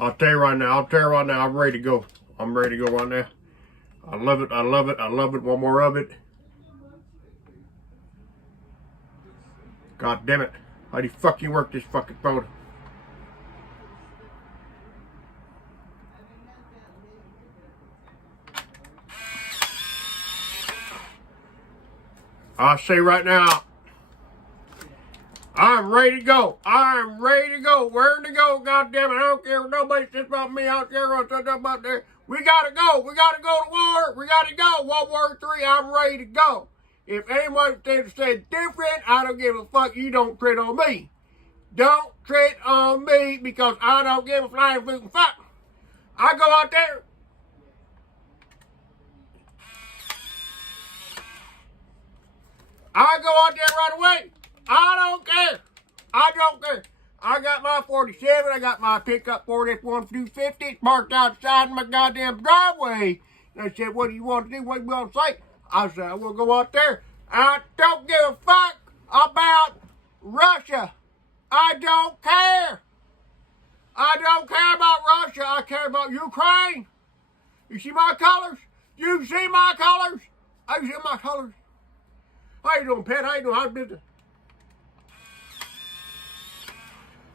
I'll tell you right now, I'm ready to go. I'm ready to go right now. I love it, I love it, I love it. One more of it. God damn it. How do you fucking work this fucking phone? I'll say right now, I'm ready to go. I'm ready to go. Where to go? God damn it. I don't care what nobody says about me. I don't care what they say about there. We gotta go. We gotta go to war. We gotta go. World War III. I'm ready to go. If anyone says different, I don't give a fuck. You don't tread on me. Don't tread on me because I don't give a flying fuck. I go out there. I go out there right away. I don't care. I don't care. I got my 47. I got my pickup 41-250 parked outside my goddamn driveway. And they said, what do you want to do? What do you want to say? I said, I will go out there. I don't give a fuck about Russia. I don't care. I don't care about Russia. I care about Ukraine. You see my colors? You see my colors? I see my colors. How you doing, Pat? How you doing? How's business?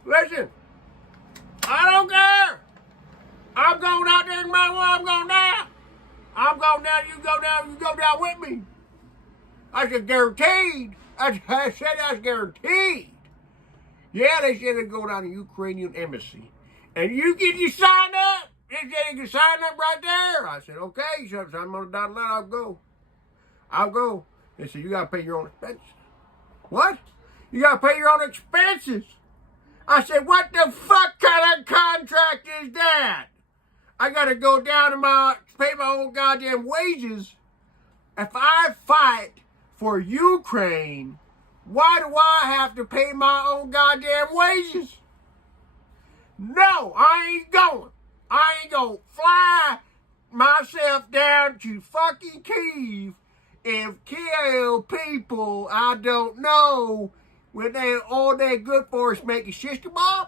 Listen, I don't care. I'm going out there no matter where I'm going down. I'm going down, you go down with me. I said guaranteed. I said that's guaranteed. Yeah, they said they'd go down to the Ukrainian embassy. And you sign up. They said you can sign up right there. I said, okay, so I'm on the dotted line, I'll go. I'll go. They said, you got to pay your own expenses. What? You got to pay your own expenses. I said, what the fuck kind of contract is that? I got to go down to pay my own goddamn wages. If I fight for Ukraine, why do I have to pay my own goddamn wages? No, I ain't going. I ain't going to fly myself down to fucking Kyiv and kill people I don't know when they all they're good for is making shish kebab.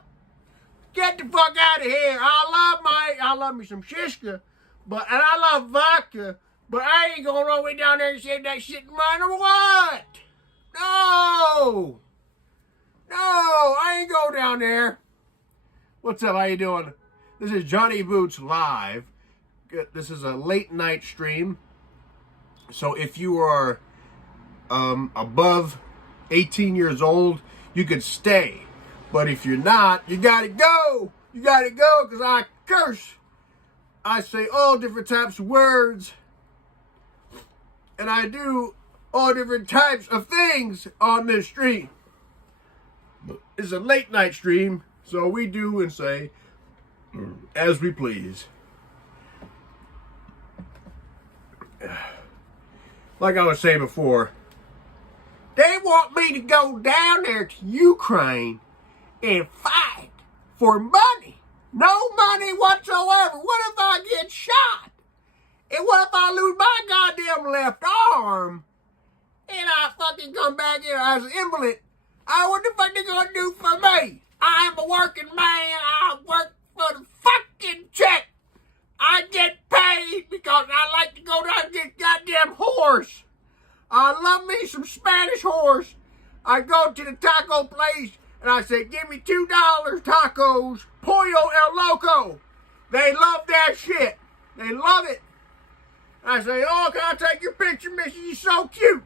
Get the fuck out of here. I love me some shish kebab, and I love vodka, but I ain't going all the way down there and say that shit no matter what. No, I ain't go down there. What's up? How you doing? This is Jonnyboots live. This is a late night stream. So if you are above 18 years old, you could stay. But if you're not, you gotta go. You gotta go because I curse. I say all different types of words. And I do all different types of things on this stream. It's a late night stream, so we do and say as we please. Like I was saying before, they want me to go down there to Ukraine and fight for money. No money whatsoever. What if I get shot? And what if I lose my goddamn left arm? And I fucking come back here as an invalid? What the fuck they gonna do for me? I'm a working man. I work for the fucking check. I get paid because I like to go down and get goddamn horse. I love me some Spanish horse. I go to the taco place and I say, give me $2 tacos, Pollo El Loco. They love that shit. They love it. I say, oh, can I take your picture, Missy? You're so cute.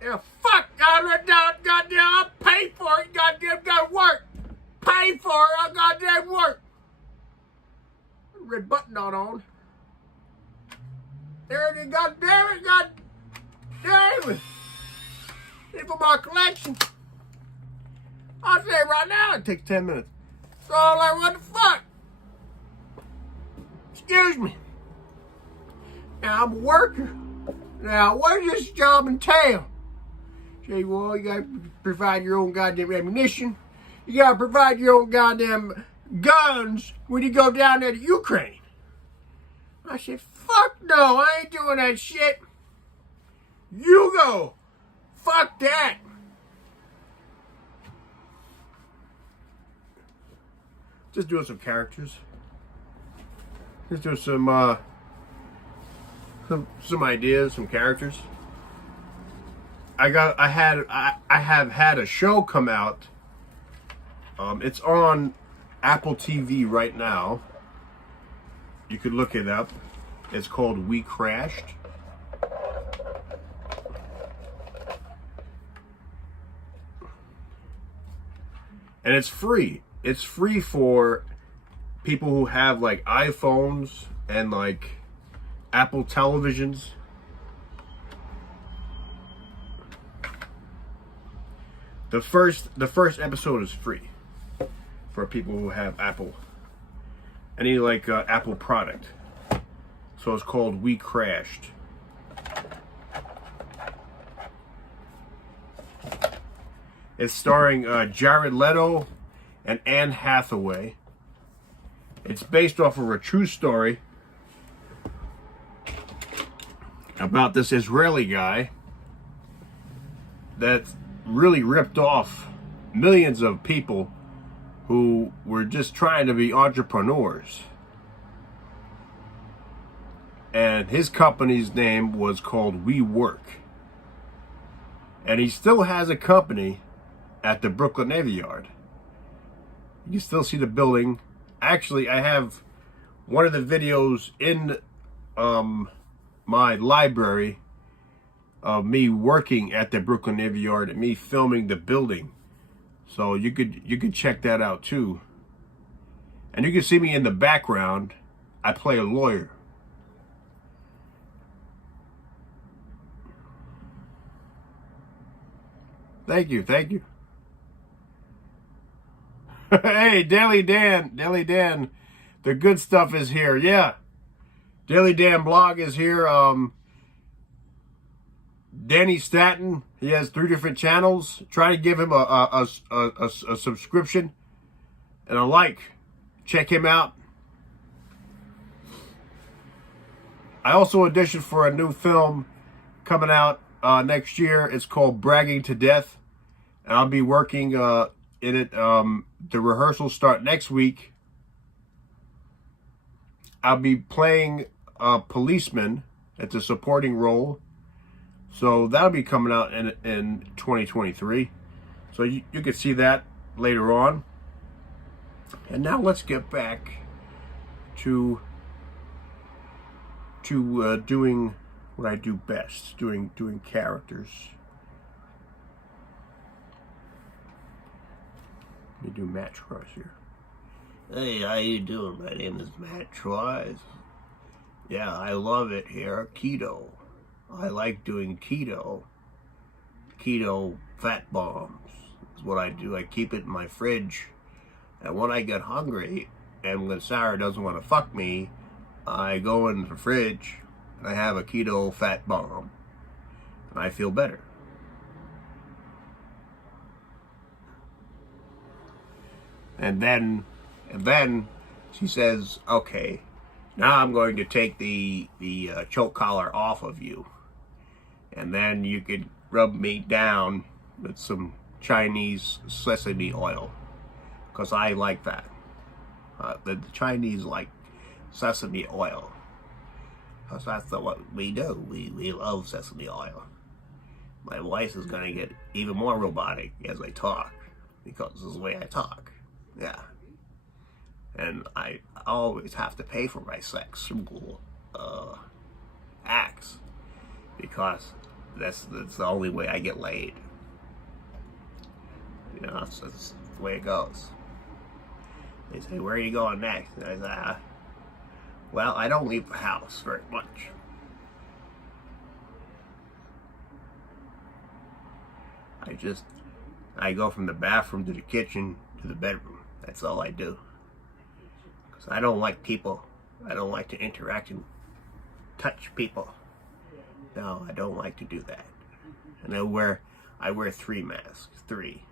Yeah, fuck, goddamn, I pay for it, goddamn, gotta work. Pay for it, I goddamn work. Red button not on. There it is, goddamn it, goddamn it. It's for my collection. I'll say right now, it takes 10 minutes. So I'm like, what the fuck? Excuse me. Now, I'm a worker. Now, what does this job entail? Say, well, you gotta provide your own goddamn ammunition. You gotta provide your own goddamn guns when you go down there to Ukraine. I said, fuck no, I ain't doing that shit. You go. Fuck that. Just doing some characters. Just doing some ideas, some characters. I have had a show come out. It's on Apple TV right now. You could look it up. It's called We Crashed. And it's free. It's free for people who have like iPhones and like Apple televisions. The first episode is free for people who have Apple, any like Apple product. So it's called We Crashed. It's starring Jared Leto and Anne Hathaway. It's based off of a true story about this Israeli guy that really ripped off millions of people who were just trying to be entrepreneurs. And his company's name was called WeWork. And he still has a company at the Brooklyn Navy Yard. You can still see the building. Actually, I have one of the videos in my library of me working at the Brooklyn Navy Yard and me filming the building. So you could check that out too. And you can see me in the background. I play a lawyer. Thank you. Hey, Daily Dan, the good stuff is here. Yeah, Daily Dan blog is here. Danny Stanton, he has 3 different channels. Try to give him a subscription and a like. Check him out. I also auditioned for a new film coming out next year. It's called Bragging to Death, and I'll be working in it. The rehearsals start next week. I'll be playing a policeman. It's a supporting role. So that'll be coming out in 2023. So you can see that later on. And now let's get back to doing what I do best, doing characters. Let me do Matt Troyes here. Hey, how you doing? My name is Matt Troyes. Yeah, I love it here. Keto. I like doing keto. Keto fat bombs is what I do. I keep it in my fridge. And when I get hungry, and when Sarah doesn't want to fuck me, I go in the fridge and I have a keto fat bomb. And I feel better. And then she says, okay, now I'm going to take the choke collar off of you. And then you could rub me down with some Chinese sesame oil. Because I like that. The Chinese like sesame oil. Because that's what we do. We love sesame oil. My voice is going to get even more robotic as I talk. Because this is the way I talk. Yeah. And I always have to pay for my sex acts. Because that's the only way I get laid. You know, that's the way it goes. They say, where are you going next? And I say, well, I don't leave the house very much. I go from the bathroom to the kitchen to the bedroom. That's all I do. Because I don't like people. I don't like to interact and touch people. No, I don't like to do that. And I wear 3 masks. 3.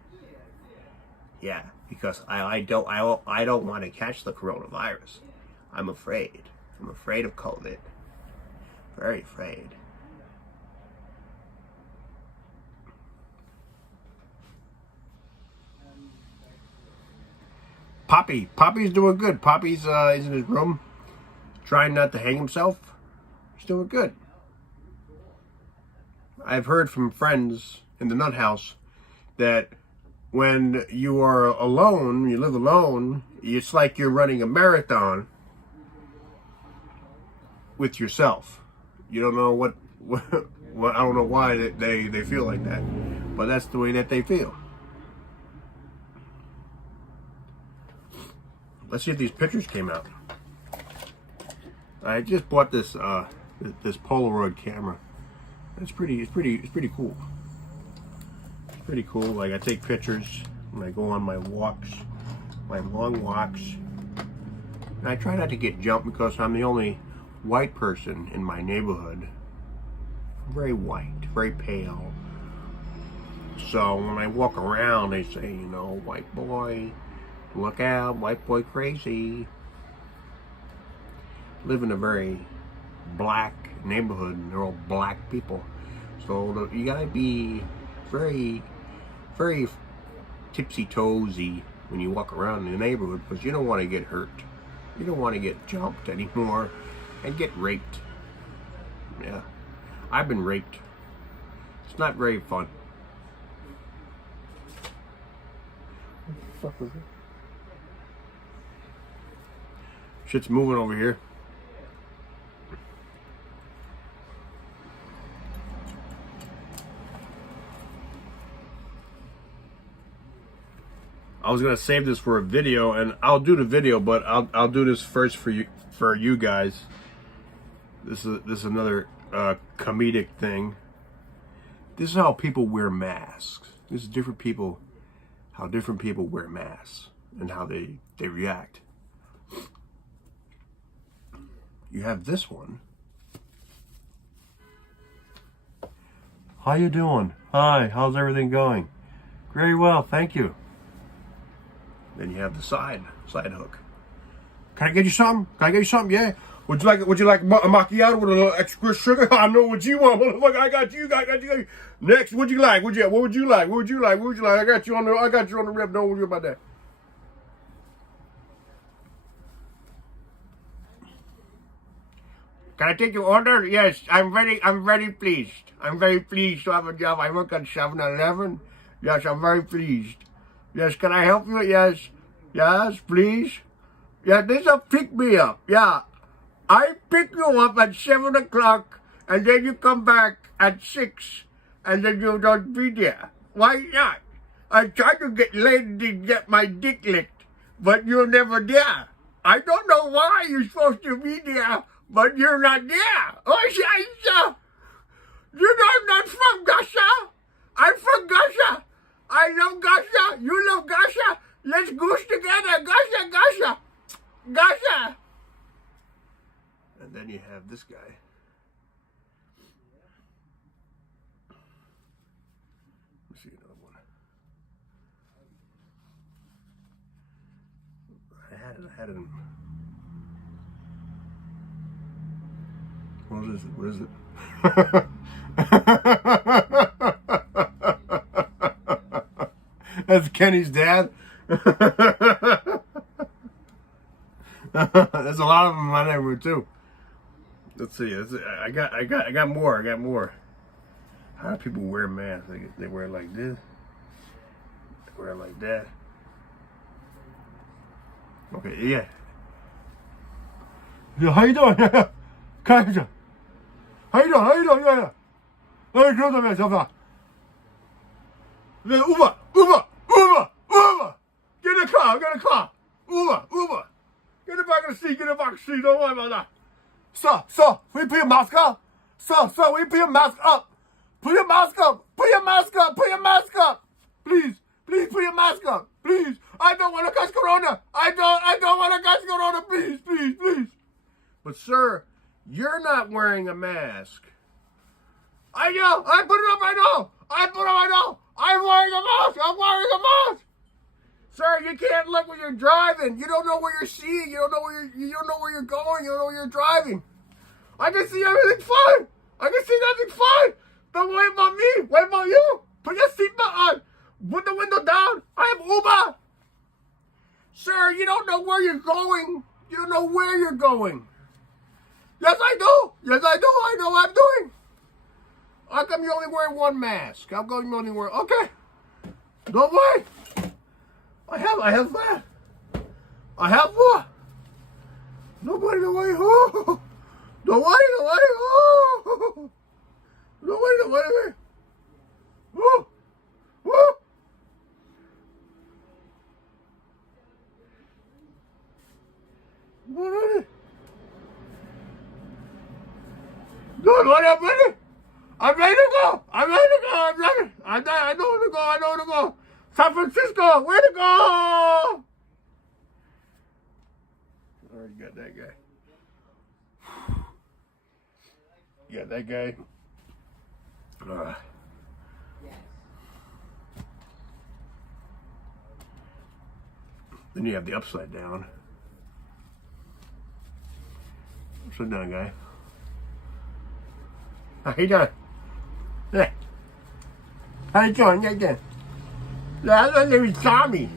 Yeah, because I don't want to catch the coronavirus. I'm afraid. I'm afraid of COVID. Very afraid. Poppy's doing good. Poppy's is in his room, trying not to hang himself. He's doing good. I've heard from friends in the nut house that when you are alone, you live alone, it's like you're running a marathon with yourself. You don't know what I don't know why they feel like that, but that's the way that they feel. Let's see if these pictures came out. I just bought this this Polaroid camera. It's pretty cool. It's pretty cool. Like, I take pictures when I go on my walks, my long walks. And I try not to get jumped because I'm the only white person in my neighborhood. I'm very white, very pale. So when I walk around, they say, you know, white boy, look out, white boy crazy. Live in a very black neighborhood, and they're all black people. So you gotta be very tipsy-toesy when you walk around in the neighborhood, because you don't want to get hurt. You don't want to get jumped anymore and get raped. Yeah, I've been raped. It's not very fun. What the fuck was it? Shit's moving over here. I was gonna save this for a video, and I'll do the video, but I'll do this first for you guys. This is another comedic thing. This is how people wear masks. This is different people, how different people wear masks and how they react. You have this one. How you doing? Hi, how's everything going? Very well, thank you. Then you have the side hook. Can I get you something? Can I get you something? Yeah. Would you like a macchiato with a little extra sugar? I know what you want, motherfucker. I got you. Next, what you like? What would you like? I got you on the rep. Don't worry about that. Can I take your order? Yes, I'm very pleased. I'm very pleased to have a job. I work at 7-Eleven. Yes, I'm very pleased. Yes, can I help you? Yes. Yes, please. Yeah, this is a pick-me-up. Yeah. I pick you up at 7 o'clock, and then you come back at 6, and then you don't be there. Why not? I try to get laid to get my dick licked, but you're never there. I don't know why you're supposed to be there, but you're not there. Oh, Shaisha! You know I'm not from Gaza. I'm from Gaza. I love Gaza. You love Gaza. Let's goose together. Gaza. And then you have this guy. Let's see another one. I had it. What is it? That's Kenny's dad. There's a lot of them in my neighborhood too. Let's see. I got more. How do people wear masks? They wear it like this. They wear it like that. Okay, yeah. Yeah, how you doing? How you doing? Yeah. Hey, come on, man, Uber. Get in the car. Uber. Get in the back of the seat. Don't worry about that. Sir, will you put your mask up? Sir, will you put your mask up? Put your mask up. Please, put your mask up. Please. I don't want to catch corona. I don't want to catch corona. Please. But sir, you're not wearing a mask. I know. I put it up. I know. I'm wearing a mask. Sir, you can't look when you're driving. You don't know where you're seeing. You don't know where you're going. You don't know where you're driving. I can see everything fine. Don't worry about me. What about you? Put your seatbelt on. Put the window down. I have Uber. Sir, you don't know where you're going. You don't know where you're going. Yes, I do. Yes, I do. I know what I'm doing. How come you only wearing one mask? How come you only wear... Okay. Don't worry. I have that. I have what? Nobody, don't worry. Oh. Don't worry, don't worry. Oh. Don't worry, don't worry. Oh. Oh. What are they? Good, what up, buddy? I'm ready to go. I'm ready to go. I'm ready. I know where to go. I know where to go. San Francisco, where to go? Already got that guy. Yeah, that guy. Then you have the upside down. Upside down guy. How you doing? Hey. How you doing? How you doing? My name is Tommy.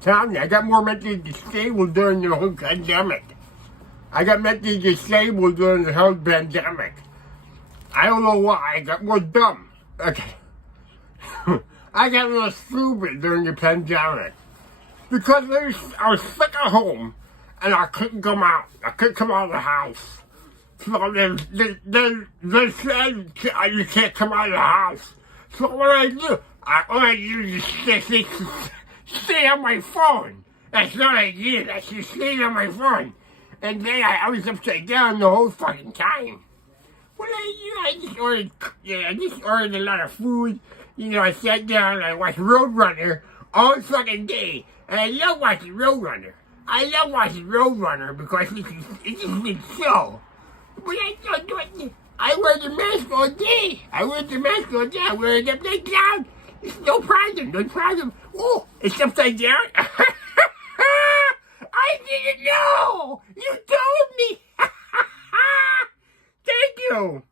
Tommy, I got more mentally disabled during the whole pandemic. I got mentally disabled during the whole pandemic. I don't know why. I got more dumb. Okay. I got a little stupid during the pandemic. Because I was stuck at home and I couldn't come out. I couldn't come out of the house. So they said you can't come out of the house. So what I do? All I do is stay on my phone. That's what I did. I just stayed on my phone. And then I was upside down the whole fucking time. Well, I just ordered a lot of food. You know, I sat down and I watched Roadrunner all fucking day. And I love watching Roadrunner. I love watching Roadrunner because it's just a good show. But I wear the mask all day. I wear it upside down. It's no problem, no problem. Oh, it's upside down? I didn't know! You told me! Thank you!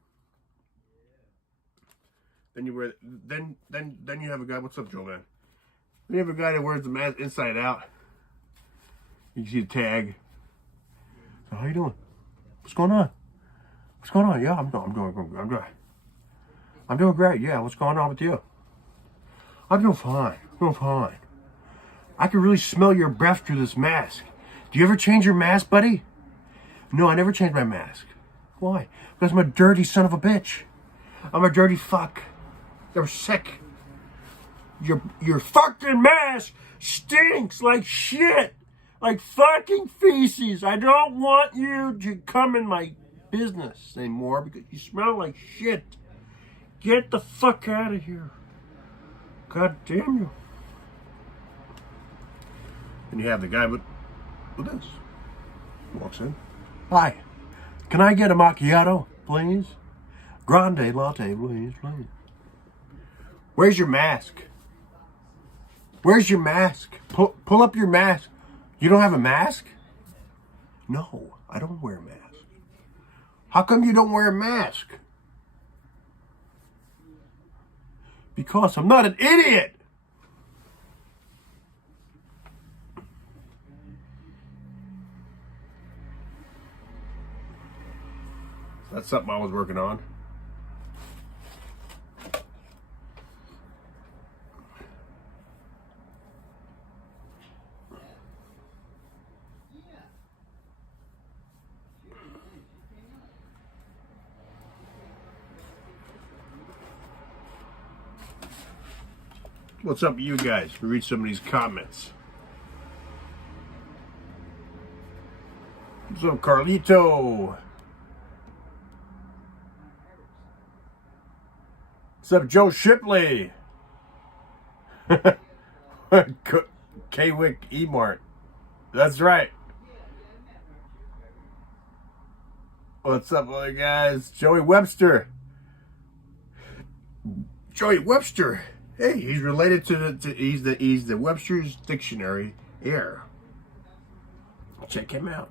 Then you wear, then you have a guy, what's up, Joe, man? Then you have a guy that wears the mask inside out. You can see the tag. So how you doing? What's going on? What's going on? Yeah, I'm doing great. Yeah, what's going on with you? I'm doing fine. I can really smell your breath through this mask. Do you ever change your mask, buddy? No, I never change my mask. Why? Because I'm a dirty son of a bitch. I'm a dirty fuck. You're sick. Your fucking mask stinks like shit. Like fucking feces. I don't want you to come in my business anymore because you smell like shit. Get the fuck out of here. God damn you. And you have the guy with this. Walks in. Hi. Can I get a macchiato, please? Grande latte, please. Where's your mask? Where's your mask? Pull up your mask. You don't have a mask? No, I don't wear a mask. How come you don't wear a mask? Because I'm not an idiot. That's something I was working on. What's up with you guys? We read some of these comments. What's up, Carlito? What's up, Joe Shipley? K-Wick E-Mart. That's right. What's up, other guys? Joey Webster. Joey Webster. Hey, he's related to he's the Webster's Dictionary heir. Check him out.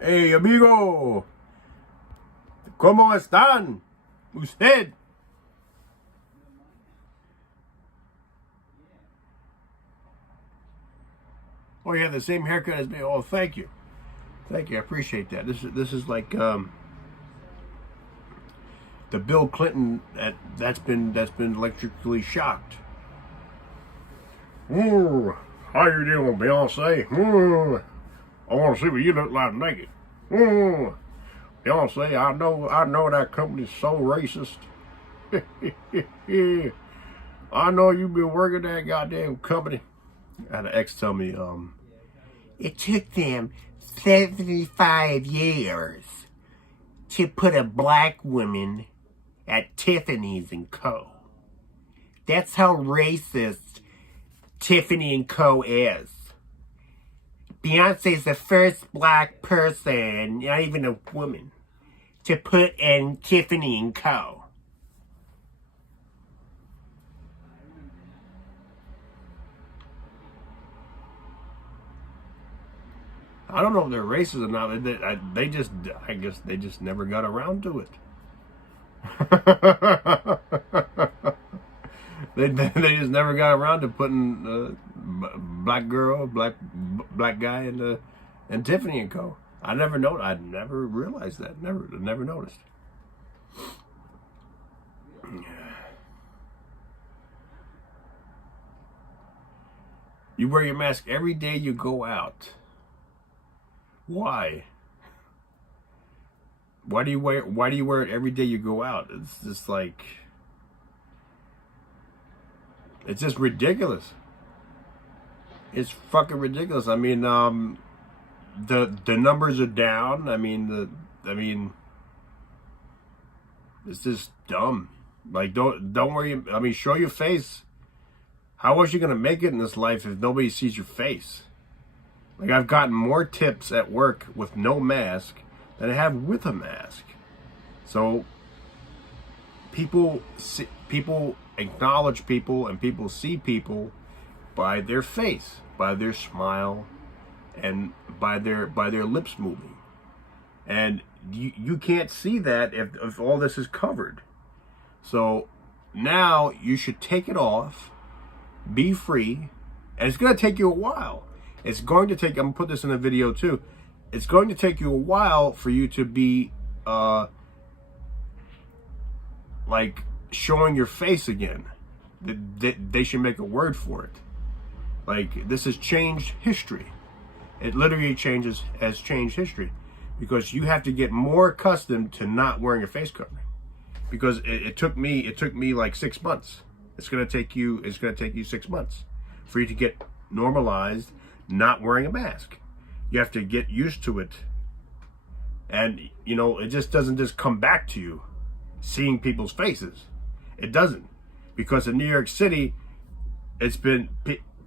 Hey, amigo. ¿Cómo están? Whose head? Oh, you have the same haircut as me. Oh, thank you. Thank you. I appreciate that. This is like the Bill Clinton that's been electrically shocked. Ooh, how you doing, Beyonce? Ooh, I want to see what you look like naked. Ooh, Beyonce, I know that company's so racist. I know you've been working that goddamn company. I had an ex tell me, it took them 75 years to put a black woman at Tiffany's & Co. That's how racist Tiffany & Co. is. Beyonce's the first black person, not even a woman, to put in Tiffany & Co. I don't know if they're racist or not. I guess they just never got around to it. they just never got around to putting black girl, black guy, and Tiffany & Co. I never realized that. Never noticed. You wear your mask every day you go out. Why? Why do you wear it every day you go out? It's just like, it's just ridiculous. It's fucking ridiculous. I mean, the numbers are down. I mean, it's just dumb. Like, don't worry. I mean, show your face. How else are you gonna make it in this life if nobody sees your face? Like, I've gotten more tips at work with no mask than I have with a mask. So people acknowledge people, and people see people by their face, by their smile, and by their lips moving. And you can't see that if all this is covered. So now you should take it off, be free, and it's going to take you a while. It's going to take, I'm going to put this in a video too, it's going to take you a while for you to be like showing your face again. They should make a word for it. Like, this has changed history. It literally has changed history, because you have to get more accustomed to not wearing a face covering. Because it took me like 6 months. It's gonna take you 6 months for you to get normalized not wearing a mask. You have to get used to it. And, you know, it just doesn't just come back to you seeing people's faces. It doesn't. Because in New York City, it's been,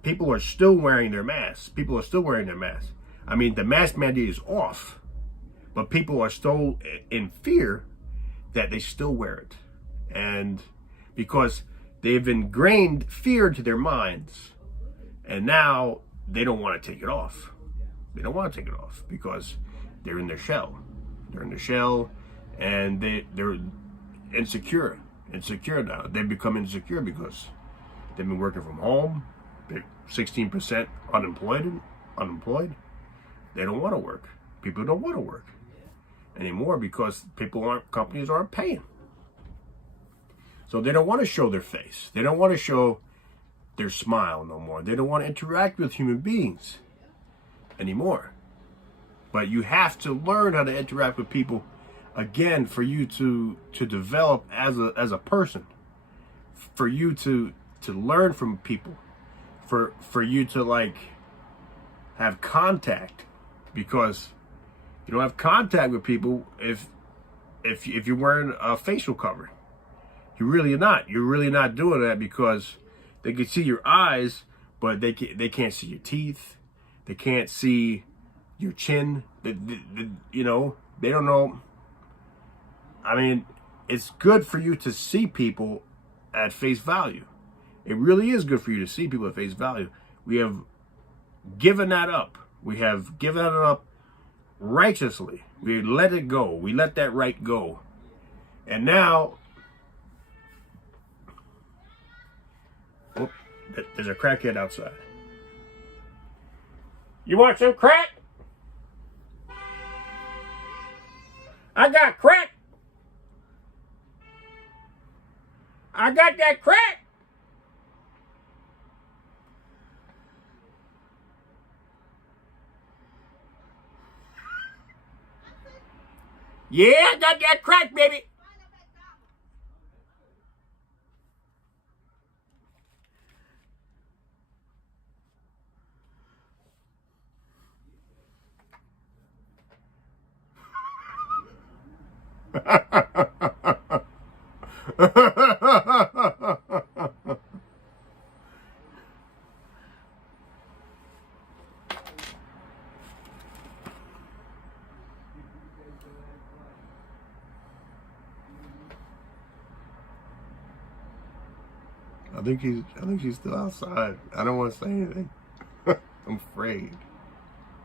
people are still wearing their masks. People are still wearing their masks. I mean, the mask mandate is off, but people are still in fear that they still wear it. And because they've ingrained fear into their minds, and now they don't want to take it off. They don't want to take it off because they're in their shell. They're in their shell, and they're insecure. Insecure now. They've become insecure because they've been working from home. They're 16% unemployed. They don't want to work. People don't want to work anymore because companies aren't paying. So they don't want to show their face. They don't want to show their smile no more. They don't want to interact with human beings anymore. But you have to learn how to interact with people again for you to develop as a person, for you to learn from people, for you to like have contact, because you don't have contact with people if you're wearing a facial covering. You're really not doing that, because they can see your eyes, but they can't see your teeth. They can't see your chin. You know, they don't know. I mean, it's good for you to see people at face value. It really is good for you to see people at face value. We have given that up. We have given that up righteously. We let it go. We let that right go. And now There's a crackhead outside. You want some crack? I got crack. I got that crack. Yeah, I got that crack, baby. I think she's still outside. I don't want to say anything. I'm afraid.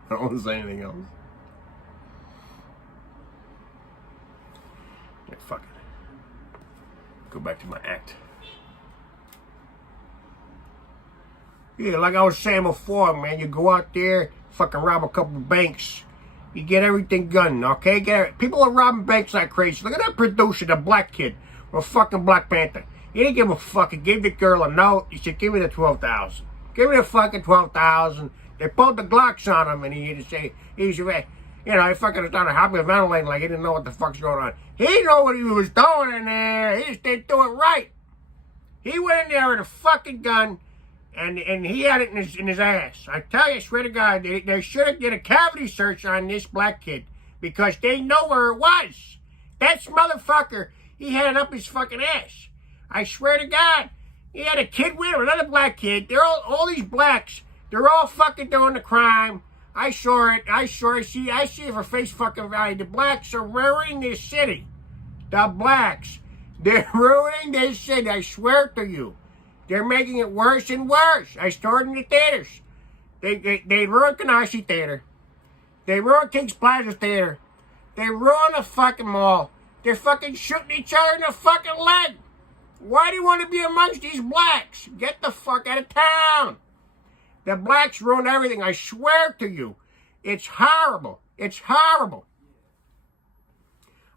I don't want to say anything else. Yeah, fuck it. Go back to my act. Yeah, like I was saying before, man, you go out there, fucking rob a couple banks. You get everything done, okay? People are robbing banks like crazy. Look at that producer, the black kid, or fucking Black Panther. He didn't give a fuck. He gave the girl a note. He said, give me the $12,000. Give me the fucking $12,000. They pulled the Glocks on him, and he had to say, he fucking started hyperventilating like he didn't know what the fuck's going on. He knew what he was doing in there. He just didn't do it right. He went in there with a fucking gun, and he had it in his ass. I tell you, I swear to God, they should have did a cavity search on this black kid, because they know where it was. That motherfucker, he had it up his fucking ass. I swear to God, he had a kid with him, another black kid. They're all these blacks. They're all fucking doing the crime. I saw it. I see it for face fucking value. The blacks are ruining this city. The blacks. They're ruining this city. I swear to you. They're making it worse and worse. I saw it in the theaters. They ruined Canarsie Theater. They ruined Kings Plaza Theater. They ruined the fucking mall. They're fucking shooting each other in the fucking leg. Why do you want to be amongst these blacks? Get the fuck out of town. The blacks ruin everything. I swear to you. It's horrible. It's horrible.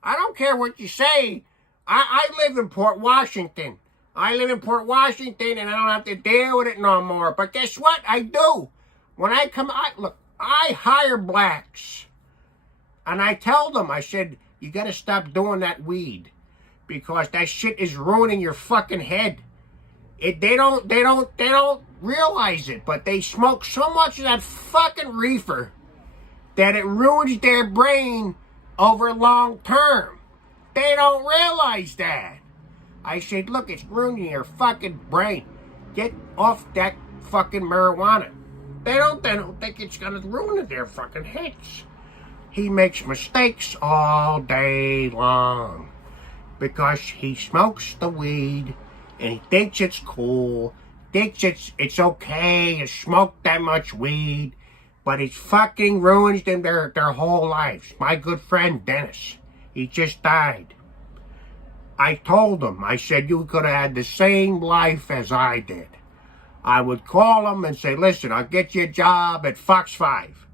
I don't care what you say. I live in Port Washington. I live in Port Washington, and I don't have to deal with it no more. But guess what? I do. When I come, I hire blacks. And I tell them, I said, you got to stop doing that weed. Because that shit is ruining your fucking head. They don't realize it, but they smoke so much of that fucking reefer that it ruins their brain over long term. They don't realize that. I said, look, it's ruining your fucking brain. Get off that fucking marijuana. They don't think it's gonna ruin their fucking heads. He makes mistakes all day long. Because he smokes the weed, and he thinks it's cool, thinks it's okay to smoke that much weed, but it fucking ruins them their whole lives. My good friend Dennis, he just died. I told him, I said, you could have had the same life as I did. I would call him and say, listen, I'll get you a job at Fox 5.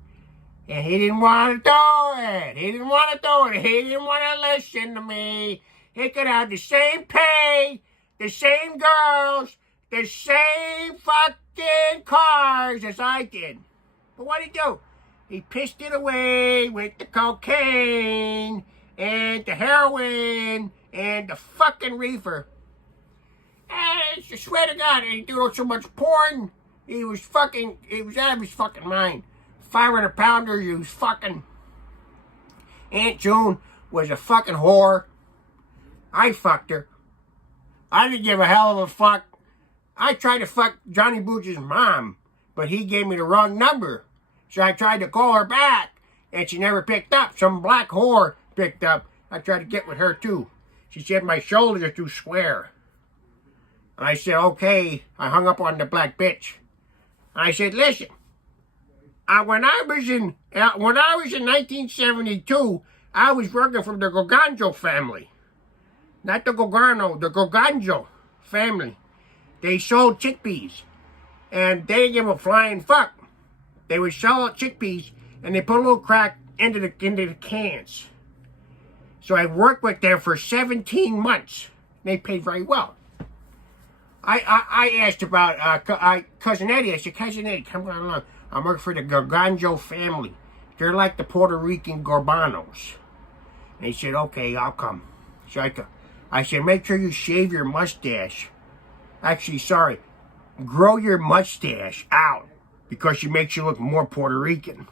And he didn't want to do it. He didn't want to do it. He didn't want to listen to me. He could have the same pay, the same girls, the same fucking cars as I did. But what did he do? He pissed it away with the cocaine and the heroin and the fucking reefer. And I swear to God, he did so much porn. He was out of his fucking mind. 500 pounders, he was fucking. Aunt June was a fucking whore. I fucked her. I didn't give a hell of a fuck. I tried to fuck Jonnyboots' mom, but he gave me the wrong number. So I tried to call her back, and she never picked up. Some black whore picked up. I tried to get with her too. She said my shoulders are too square. And I said, okay. I hung up on the black bitch. I said, listen. When I was in 1972, I was working for the Gorgonzo family. Not the Gorgano, the Gorgonzo family. They sold chickpeas. and they didn't give a flying fuck. They would sell out chickpeas, and they put a little crack into the cans. So I worked with them for 17 months. They paid very well. I asked about Cousin Eddie. I said, Cousin Eddie, come on along. I'm working for the Garbanzo family. They're like the Puerto Rican Garbanos. And he said, okay, I'll come. So I said, make sure you shave your mustache. Actually, sorry, grow your mustache out because it makes you look more Puerto Rican.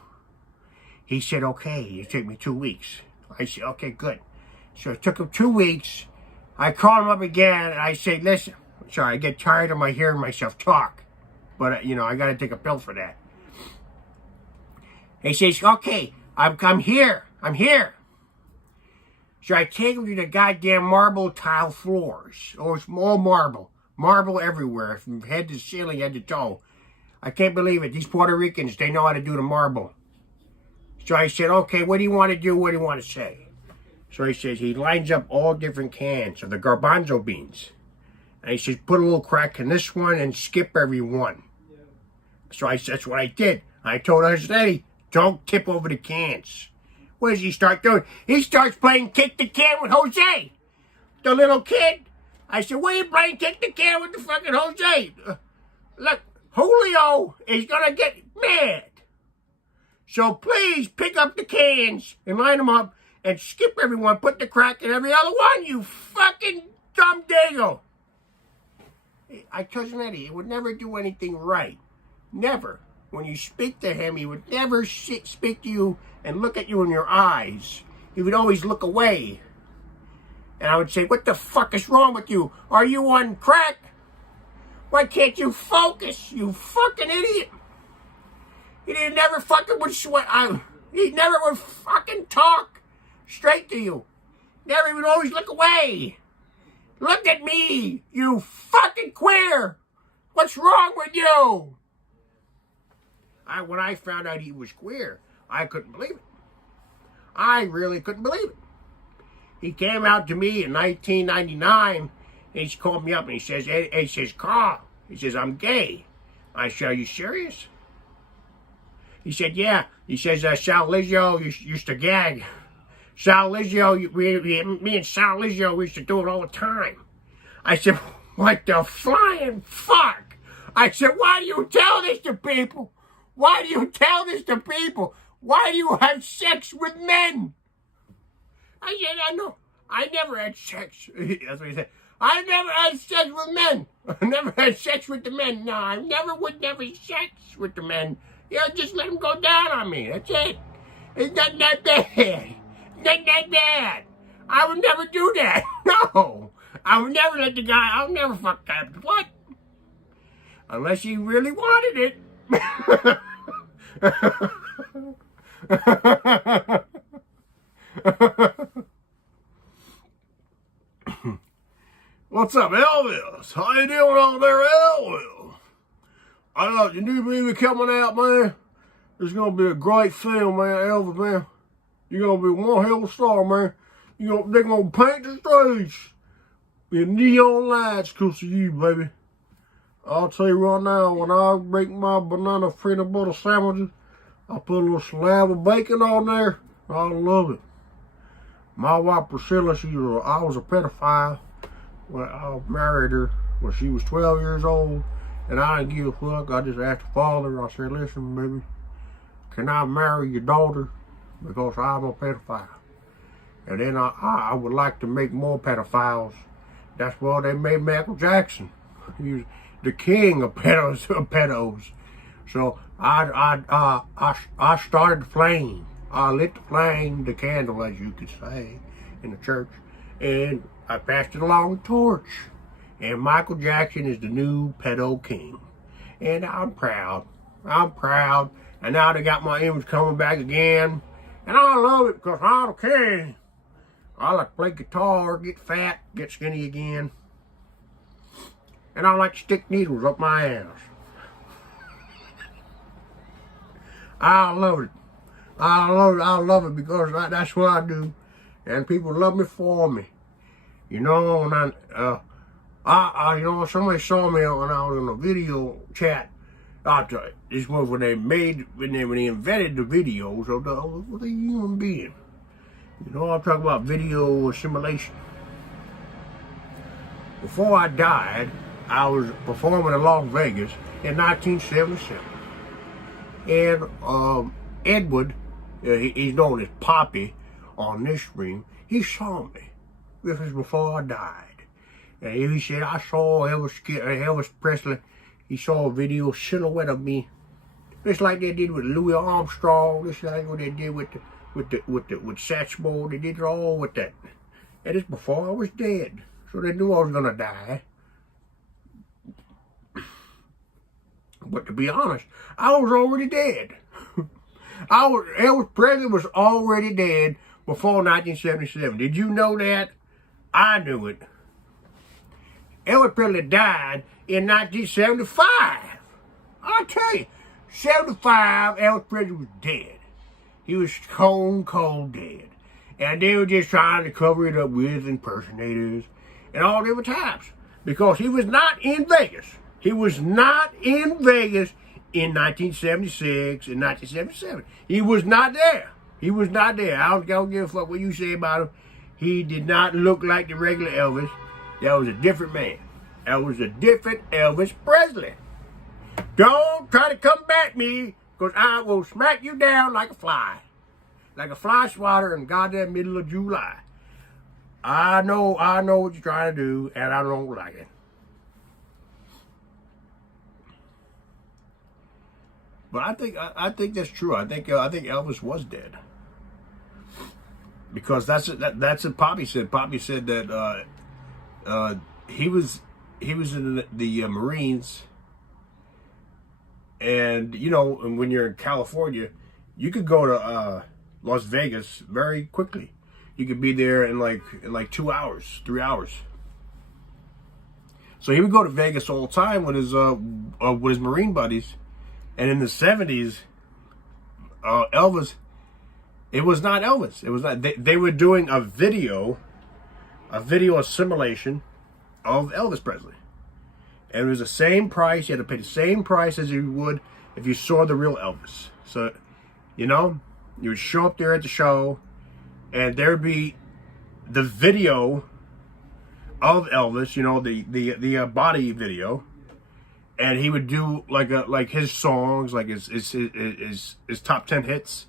He said, okay. It took me 2 weeks. I said, okay, good. So it took him 2 weeks. I called him up again, and I said, listen, sorry, I get tired of hearing myself talk. But, I got to take a pill for that. He says, okay, I'm here. I'm here. So I take him to the goddamn marble tile floors. Oh, it's all marble. Marble everywhere, from head to ceiling, head to toe. I can't believe it. These Puerto Ricans, they know how to do the marble. So I said, okay, what do you want to do? What do you want to say? So he says, he lines up all different cans of the garbanzo beans. And he says, put a little crack in this one and skip every one. So that's what I did. I told us, Eddie, don't tip over the cans. What does he start doing? He starts playing kick the can with Jose, the little kid. I said, what are you playing kick the can with the fucking Jose? Look, Julio is going to get mad. So please pick up the cans and line them up and skip everyone. Put the crack in every other one, you fucking dumb dago. Cousin Eddie, he would never do anything right. Never. When you speak to him, he would never speak to you and look at you in your eyes. He would always look away. And I would say, what the fuck is wrong with you? Are you on crack? Why can't you focus, you fucking idiot? He never fucking would sweat. He never would fucking talk straight to you. Never, he would always look away. Look at me, you fucking queer. What's wrong with you? When I found out he was queer, I couldn't believe it. I really couldn't believe it. He came out to me in 1999, and he called me up and he says, Carl, he says, I'm gay. I said, are you serious? He said, yeah. He says, Sal Lizzo used to gag. Sal Lizzo, me and Sal Lizzo used to do it all the time. I said, what the flying fuck? I said, why do you tell this to people? Why do you tell this to people? Why do you have sex with men? I said, I know. I never had sex. That's what he said. I never had sex with men. I never had sex with the men. No, I would never sex with the men. Just let them go down on me. That's it. It's not that bad. It's not that bad. I would never do that. No. I would never let the guy, I'll never fuck that. What? Unless he really wanted it. What's up, Elvis? How you doing out there, Elvis? I got your new movie coming out, man. It's gonna be a great film, man, Elvis, man. You're gonna be one hell of a star, man. They're gonna paint the stage in neon lights because of you, baby. I'll tell you right now, when I make my banana peanut butter sandwiches, I put a little slab of bacon on there. I love it. My wife Priscilla, I was a pedophile when I married her when she was 12 years old, and I didn't give a fuck. I just asked the father. I said, listen, baby, can I marry your daughter? Because I'm a pedophile. And then I would like to make more pedophiles. That's why they made Michael Jackson. He was the king of pedos. So I started the flame. I lit the flame, the candle, as you could say, in the church, and I passed it along the torch. And Michael Jackson is the new pedo king. And I'm proud. I'm proud. And now they got my image coming back again. And I love it because I don't care. I like to play guitar, get fat, get skinny again. And I like to stick needles up my ass. I love it. I love it because that's what I do. And people love me for me. You know, and somebody saw me when I was in a video chat I'll tell you, this was when they invented the videos of the human being. You know, I'm talking about video assimilation. Before I died, I was performing in Las Vegas in 1977. And Edward, he's known as Poppy on this stream, he saw me. This was before I died. And he said, I saw Elvis Presley. He saw a video silhouette of me. Just like they did with Louis Armstrong, just like what they did with Satchmo. They did it all with that. And it's before I was dead. So they knew I was gonna die. But to be honest, I was already dead. Elvis Presley was already dead before 1977. Did you know that? I knew it. Elvis Presley died in 1975. I'll tell you, 75, Elvis Presley was dead. He was stone cold dead. And they were just trying to cover it up with impersonators and all different types. Because he was not in Vegas. He was not in Vegas in 1976 and 1977. He was not there. He was not there. I don't give a fuck what you say about him. He did not look like the regular Elvis. That was a different man. That was a different Elvis Presley. Don't try to come back me, because I will smack you down like a fly. Like a fly swatter in goddamn middle of July. I know what you're trying to do, and I don't like it. But I think that's true. I think Elvis was dead, because that's what Poppy said. Poppy said that he was in the Marines, and you know, and when you're in California, you could go to Las Vegas very quickly. You could be there in like 2 hours, 3 hours. So he would go to Vegas all the time with his Marine buddies. And in the 70s, Elvis, it was not Elvis. It was not. They were doing a video assimilation of Elvis Presley. And it was the same price. You had to pay the same price as you would if you saw the real Elvis. So, you know, you would show up there at the show, and there'd be the video of Elvis, you know, the body video. And he would do like his songs, like his top 10 hits,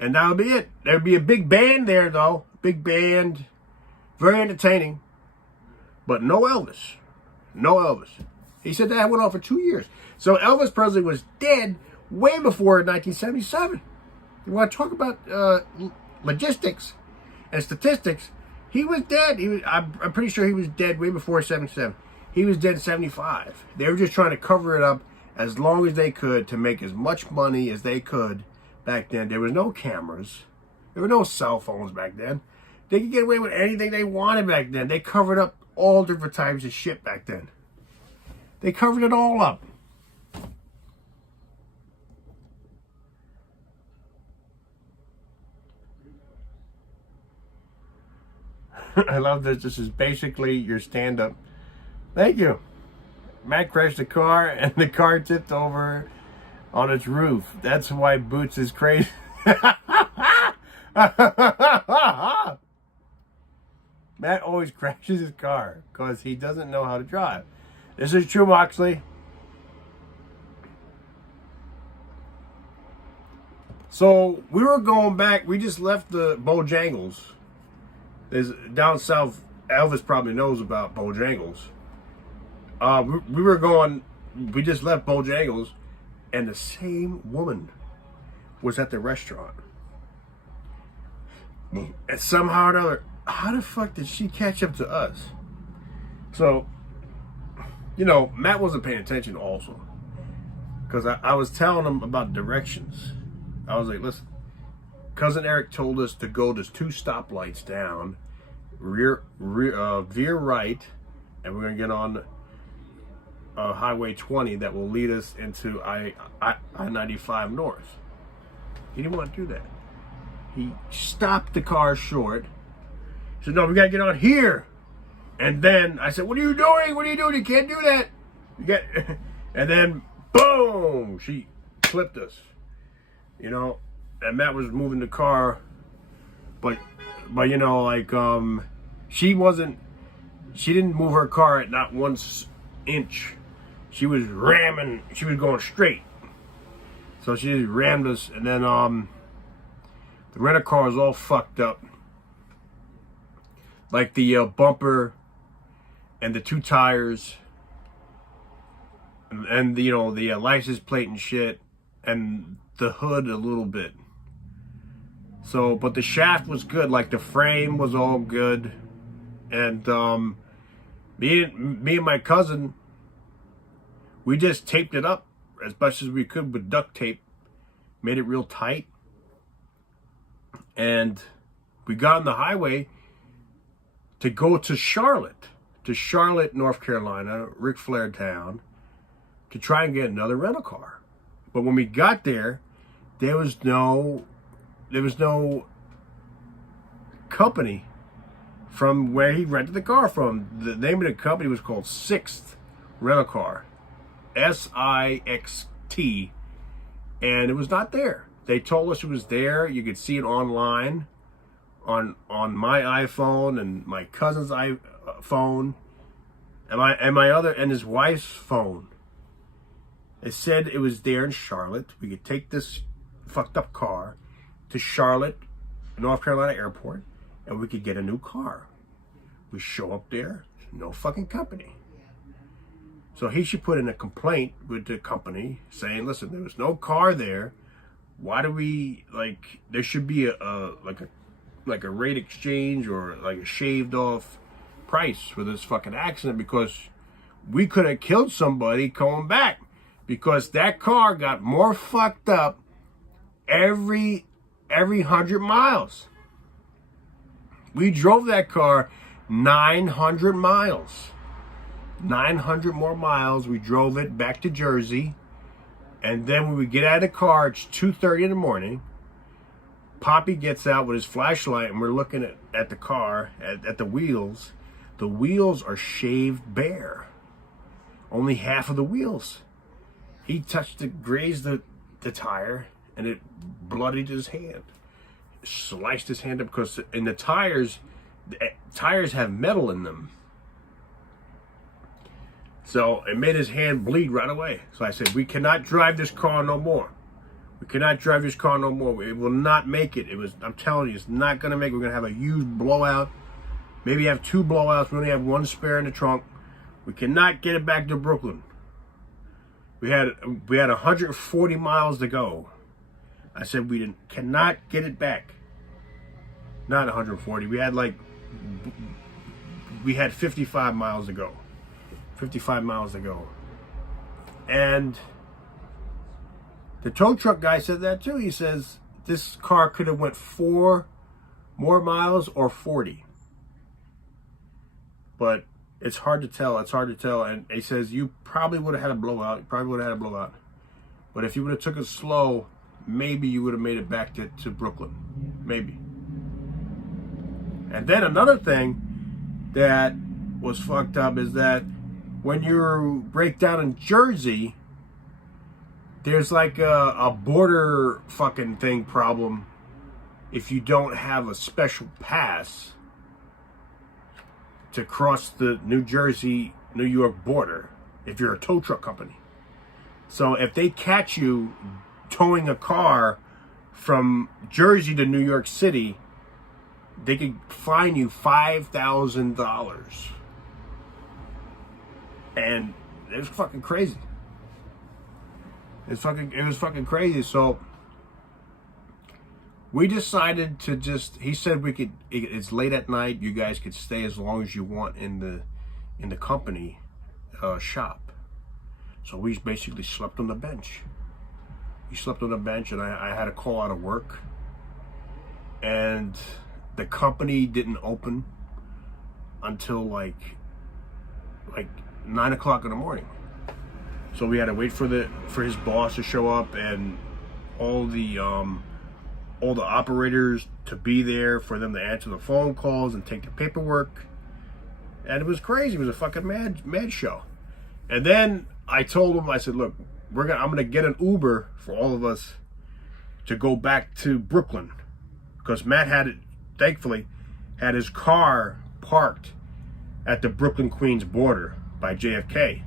and that would be it. There'd be a big band there though, big band, very entertaining, but no Elvis, no Elvis. He said that went on for 2 years. So Elvis Presley was dead way before 1977. You want to talk about logistics and statistics? He was dead. I'm pretty sure he was dead way before 77. He was dead in 75. They were just trying to cover it up as long as they could to make as much money as they could back then. There was no cameras. There were no cell phones back then. They could get away with anything they wanted back then. They covered up all different types of shit back then. They covered it all up. I love this. This is basically your stand-up. Thank you. Matt crashed the car and the car tipped over on its roof. That's why Boots is crazy. Matt always crashes his car because he doesn't know how to drive. This is true, Moxley. So we were going back. We just left the Bojangles. There's down south. Elvis probably knows about Bojangles. We just left Bojangles, and the same woman was at the restaurant. And somehow or another, how the fuck did she catch up to us? So, you know, Matt wasn't paying attention also. Because I was telling him about directions. I was like, listen, Cousin Eric told us to go, there's 2 stoplights down, veer right, and we're going to get on Highway 20 that will lead us into I-95 North. He didn't want to do that. He stopped the car short. He said, no, we got to get on here. And then I said, what are you doing? What are you doing? You can't do that. And then boom, she clipped us, you know. And Matt was moving the car, but you know, like she didn't move her car at not 1 inch. She was ramming. She was going straight, so she just rammed us. And then the rent-a-car was all fucked up, like the bumper and the 2 tires, and you know, the license plate and shit, and the hood a little bit. So, but the shaft was good. Like the frame was all good, and me and my cousin, we just taped it up as much as we could with duct tape, made it real tight, and we got on the highway to go to Charlotte, North Carolina, Ric Flair town, to try and get another rental car. But when we got there, there was no company from where he rented the car from. The name of the company was called Sixth Rental Car, SIXT, and it was not there. They told us it was there. You could see it online on my iPhone and my cousin's iPhone and my other and his wife's phone. It said it was there in Charlotte. We could take this fucked up car to Charlotte, North Carolina airport, and we could get a new car. We show up there, no fucking company. So he should put in a complaint with the company saying, listen, there was no car there. Why do we, like, there should be a rate exchange or like a shaved off price for this fucking accident, because we could have killed somebody coming back, because that car got more fucked up every 100 miles. We drove that car 900 miles. 900 more miles. We drove it back to Jersey. And then when we get out of the car, it's 2:30 in the morning. Poppy gets out with his flashlight, and we're looking at the car, at the wheels. The wheels are shaved bare. Only half of the wheels. He grazed the tire, and it bloodied his hand. Sliced his hand up, because in the tires have metal in them. So it made his hand bleed right away. So I said, we cannot drive this car no more. We cannot drive this car no more. It will not make it. I'm telling you, it's not going to make it. We're going to have a huge blowout. Maybe have 2 blowouts. We only have 1 spare in the trunk. We cannot get it back to Brooklyn. We had 140 miles to go. I said we cannot get it back. Not 140. We had 55 miles to go. 55 miles to go. And the tow truck guy said that too. He says this car could have went 4 more miles or 40. But it's hard to tell. And he says you probably would have had a blowout. But if you would have took it slow, maybe you would have made it back to Brooklyn. Maybe. And then another thing that was fucked up is that when you break down in Jersey, there's like a border fucking thing problem if you don't have a special pass to cross the New Jersey-New York border if you're a tow truck company. So if they catch you towing a car from Jersey to New York City, they could fine you $5,000. And it was fucking crazy. It was fucking crazy. So we decided to he said we could, it's late at night, you guys could stay as long as you want in the company shop. So we basically slept on the bench. We slept on the bench, and I had a call out of work. And the company didn't open until like 9 o'clock in the morning. So we had to wait for his boss to show up, and all the operators to be there for them to answer the phone calls and take the paperwork. And it was crazy. It was a fucking mad show. And then I told him, I said, look, I'm gonna get an Uber for all of us to go back to Brooklyn, because Matt thankfully had his car parked at the Brooklyn Queens border by JFK,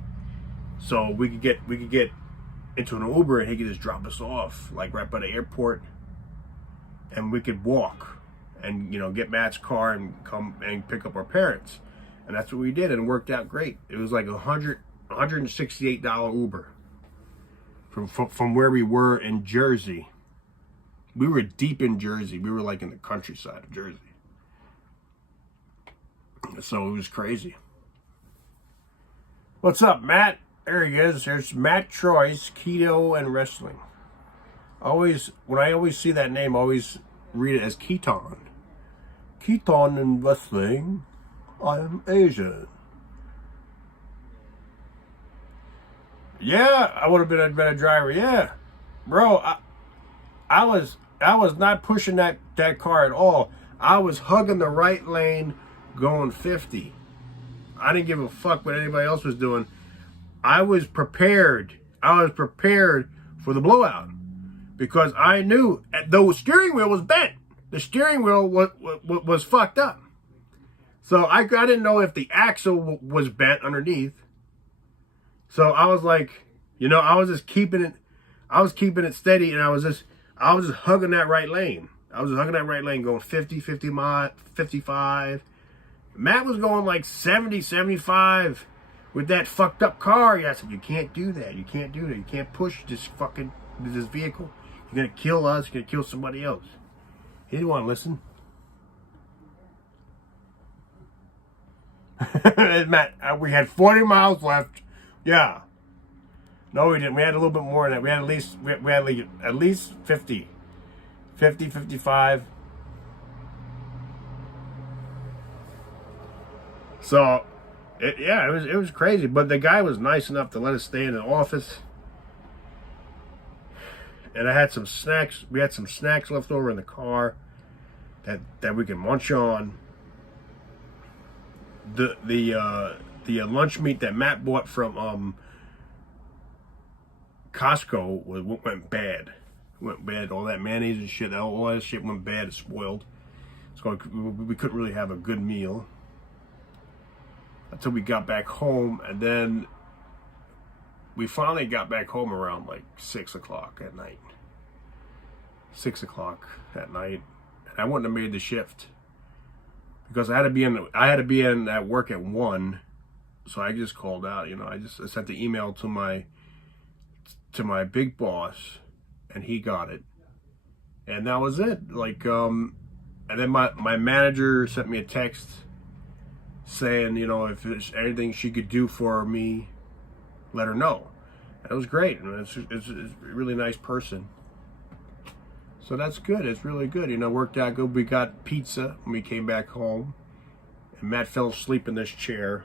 so we could get into an Uber and he could just drop us off like right by the airport, and we could walk and get Matt's car and come and pick up our parents. And that's what we did, and it worked out great. It was like $168 Uber from where we were in Jersey. We were deep in Jersey. We were like in the countryside of Jersey. So it was crazy. What's up, Matt? There he is. There's Matt Troy's Keto and Wrestling. When I always see that name, I always read it as Keton. Keton and Wrestling. I am Asian. Yeah, I would have been a better driver. Yeah, bro, I was not pushing that car at all. I was hugging the right lane, going 50. I didn't give a fuck what anybody else was doing. I was prepared. I was prepared for the blowout because I knew the steering wheel was bent. The steering wheel was fucked up. So I didn't know if the axle was bent underneath. So I was like, I was just keeping it. I was keeping it steady, and I was just hugging that right lane. I was hugging that right lane, going 50, 55. Matt was going like 70, 75 with that fucked up car. I said, you can't do that. You can't do that. You can't push this vehicle. You're gonna kill us. You're gonna kill somebody else. He didn't want to listen. Matt, we had 40 miles left. Yeah. No, we didn't. We had a little bit more than that. We had at least 50, 55. So, it was crazy. But the guy was nice enough to let us stay in the office. And I had some snacks. We had some snacks left over in the car that we could munch on. The lunch meat that Matt bought from Costco went bad. All that mayonnaise and shit, all that shit went bad. It spoiled. So we couldn't really have a good meal until we got back home, and then we finally got back home around like 6 o'clock at night. 6 o'clock at night, and I wouldn't have made the shift because I had to be in at work at 1. So I just called out. I sent the email to my big boss, and he got it, and that was it. And then my manager sent me a text saying, if there's anything she could do for me, let her know. And it was great. It's a really nice person. So that's good. It's really good. Worked out good. We got pizza when we came back home, and Matt fell asleep in this chair,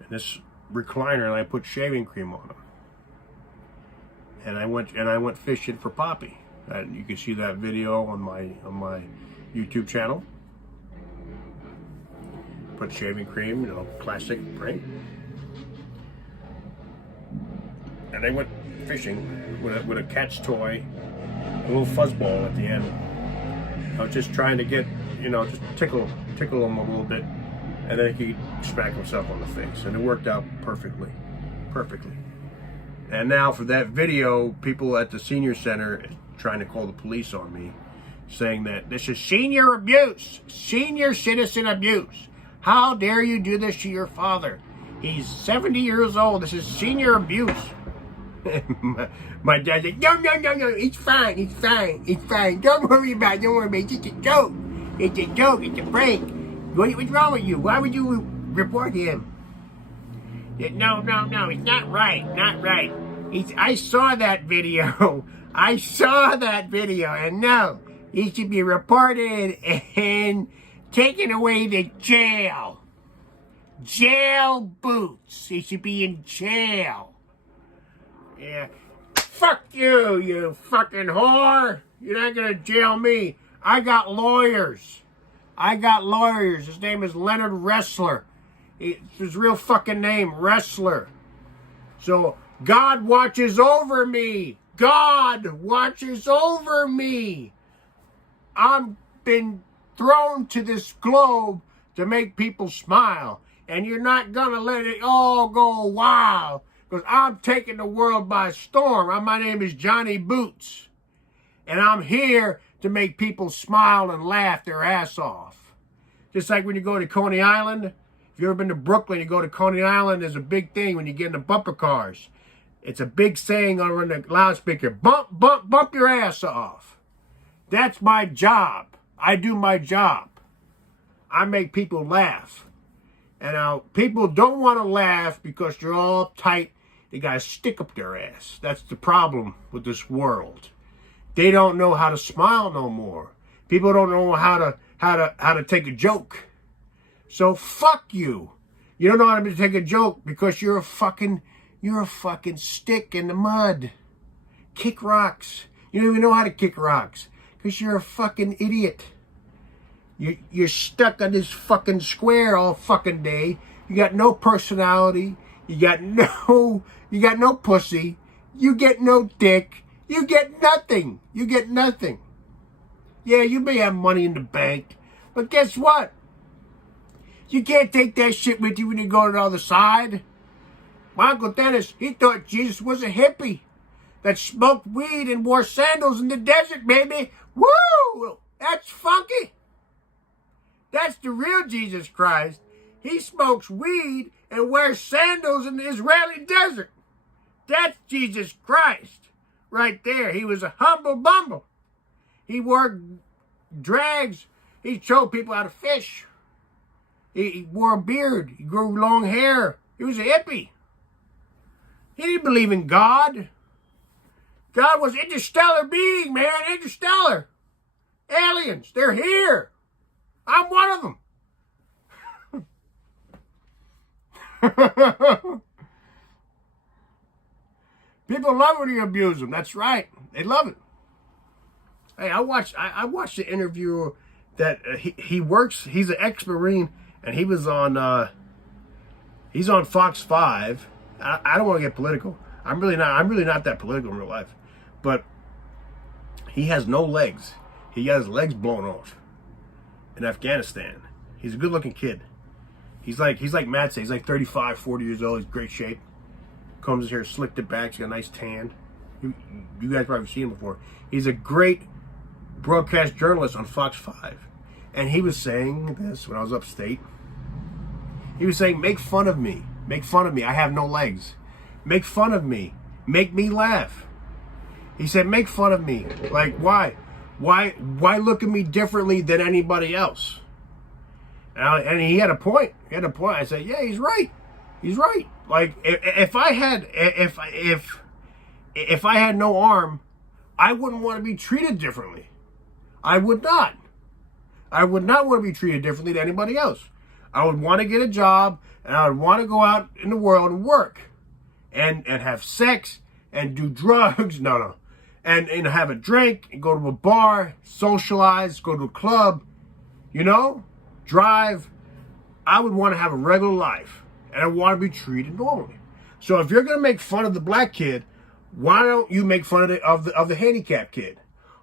in this recliner, and I put shaving cream on him. And I went fishing for Poppy. And you can see that video on my YouTube channel. Put shaving cream, plastic, right? And I went fishing with a catch toy, a little fuzzball at the end. I was just trying to get, just tickle him a little bit, and then he could smack himself on the face, and it worked out perfectly. And now for that video, people at the senior center trying to call the police on me, saying that this is senior abuse, senior citizen abuse. How dare you do this to your father? He's 70 years old. This is senior abuse. My dad said, no, it's fine. Don't worry about it. It's just a joke. It's a prank. What's wrong with you? Why would you report him? No, it's not right. I saw that video. And no, he should be reported and taken away to jail. Jail boots. He should be in jail. Yeah. Fuck you, you fucking whore. You're not gonna jail me. I got lawyers. His name is Leonard Wrestler. It's his real fucking name, Wrestler. So God watches over me. God watches over me. I've been thrown to this globe to make people smile. And you're not going to let it all go wild. Because I'm taking the world by storm. My name is Jonnyboots. And I'm here to make people smile and laugh their ass off. Just like when you go to Coney Island. If you've ever been to Brooklyn, you go to Coney Island, there's a big thing when you get in the bumper cars. It's a big saying on the loudspeaker, bump, bump, bump your ass off. That's my job. I do my job. I make people laugh. And now people don't want to laugh because you're all uptight. They got to stick up their ass. That's the problem with this world. They don't know how to smile no more. People don't know how to take a joke. So fuck you. You don't know how to take a joke because you're a fucking stick in the mud. Kick rocks. You don't even know how to kick rocks because you're a fucking idiot. You're stuck on this fucking square all fucking day. You got no personality. You got no pussy. You get no dick. You get nothing. You get nothing. Yeah, you may have money in the bank, but guess what? You can't take that shit with you when you go to the other side. My Uncle Dennis, he thought Jesus was a hippie that smoked weed and wore sandals in the desert, baby. Woo! That's funky. That's the real Jesus Christ. He smokes weed and wears sandals in the Israeli desert. That's Jesus Christ right there. He was a humble bumble. He wore drags. He showed people how to fish. He wore a beard. He grew long hair. He was a hippie. He didn't believe in God. God was interstellar being, man. Interstellar. Aliens. They're here. I'm one of them. People love when you abuse them. That's right. They love it. Hey, I watched the interview that he works. He's an ex-Marine, and he was on. He's on Fox 5. I don't want to get political. I'm really not that political in real life, but he has no legs. He got his legs blown off in Afghanistan. He's a good-looking kid. He's like Matt said. He's like 35, 40 years old. He's great shape. Comes here, slicked it back. He's got a nice tan. You guys probably seen him before. He's a great broadcast journalist on Fox 5. And he was saying this when I was upstate. He was saying, make fun of me. Make fun of me. I have no legs. Make fun of me. Make me laugh. He said, make fun of me. Like, why? Why look at me differently than anybody else? And he had a point. I said, yeah, he's right. He's right. Like, if I had no arm, I wouldn't want to be treated differently. I would not. I would not want to be treated differently than anybody else. I would want to get a job, and I would want to go out in the world and work, and have sex, and do drugs. No. And have a drink, and go to a bar, socialize, go to a club, drive. I would want to have a regular life, and I want to be treated normally. So if you're going to make fun of the black kid, why don't you make fun of the handicapped kid?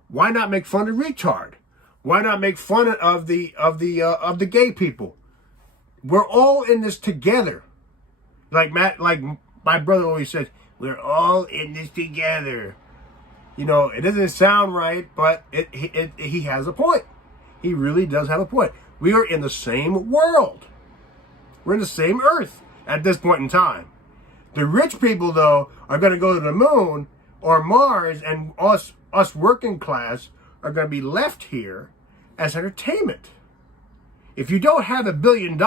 Why not make fun of the retard? Why not make fun of the gay people? We're all in this together. Like my brother always says, we're all in this together. It doesn't sound right, but he has a point. He really does have a point. We are in the same world. We're in the same earth at this point in time. The rich people, though, are going to go to the moon or Mars, and us working class are going to be left here as entertainment. If you don't have $1 billion,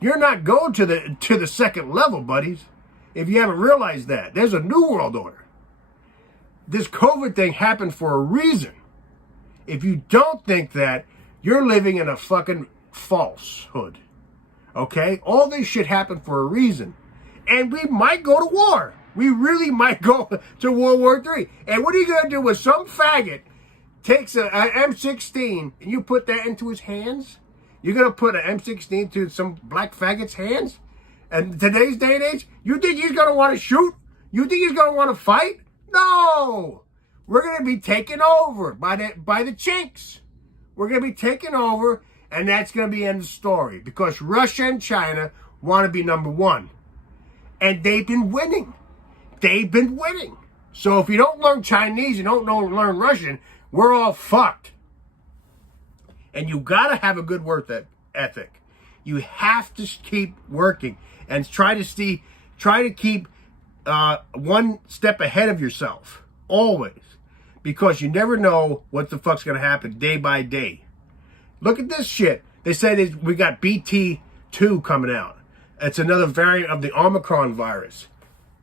you're not going to the second level, buddies. If you haven't realized that, there's a new world order. This COVID thing happened for a reason. If you don't think that, you're living in a fucking falsehood. Okay? All this shit happened for a reason. And we might go to war. We really might go to World War III. And what are you going to do with some faggot takes an M16 and you put that into his hands? You're going to put an M16 into some black faggot's hands? And today's day and age, you think he's going to want to shoot? You think he's going to want to fight? No. We're going to be taken over by the Chinks. We're going to be taken over, and that's going to be the end of the story. Because Russia and China want to be number one. And they've been winning. They've been winning. So if you don't learn Chinese, you don't learn Russian, we're all fucked. And you got to have a good work ethic. You have to keep working and try to keep one step ahead of yourself. Always. Because you never know what the fuck's going to happen day by day. Look at this shit. They said we got BT2 coming out. It's another variant of the Omicron virus.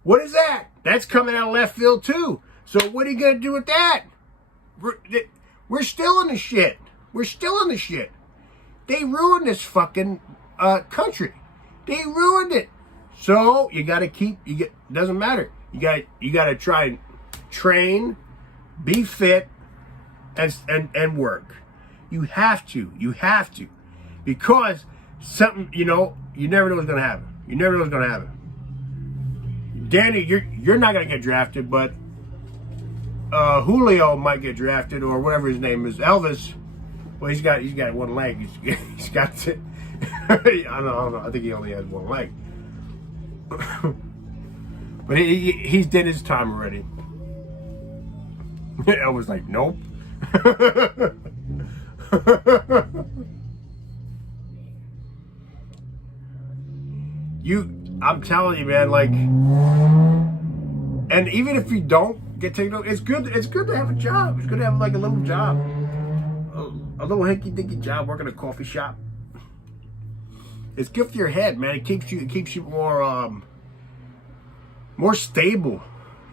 What is that? That's coming out of left field too. So what are you going to do with that? We're still in the shit. We're still in the shit. They ruined this fucking country. They ruined it. So you got to doesn't matter. You got to try and train, be fit, and work. You have to. Because something, you never know what's going to happen. You never know what's going to happen. Danny, you're not going to get drafted, but Julio might get drafted, or whatever his name is. Elvis, well, he's got one leg. He's got to, I don't know. I think he only has one leg. But he's did his time already. I was like, nope. I'm telling you, man, like, and even if you don't get taken over, it's good to have a job. It's good to have like a little job. A little hinky-dinky job, working at a coffee shop. It's good for your head, man. It keeps you more stable.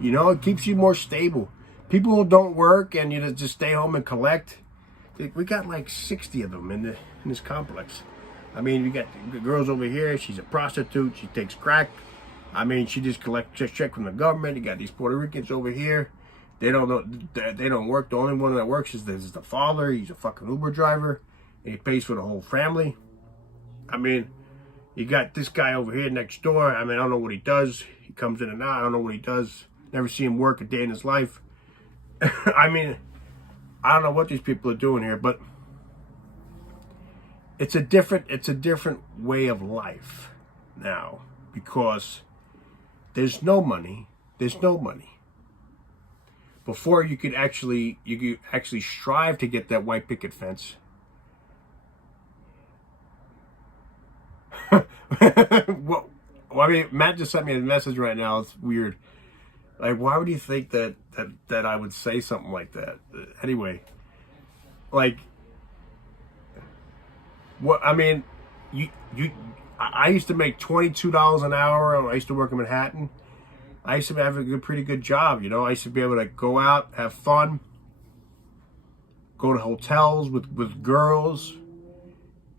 It keeps you more stable. People who don't work and just stay home and collect. We got like 60 of them in this complex. I mean, you got the girls over here. She's a prostitute. She takes crack. I mean, she just collects check from the government. You got these Puerto Ricans over here. They don't know. They don't work. The only one that works is the father. He's a fucking Uber driver, and he pays for the whole family. I mean, you got this guy over here next door. I mean, I don't know what he does. He comes in and out. I don't know what he does. Never see him work a day in his life. I mean, I don't know what these people are doing here, but it's a different way of life now, because there's no money. Before you could actually strive to get that white picket fence. Well, I mean, Matt just sent me a message right now. It's weird. Like, why would you think that I would say something like that? Anyway, like, what I mean, I used to make $22 an hour. I used to work in Manhattan. I used to have a pretty good job. I used to be able to go out, have fun, go to hotels with girls,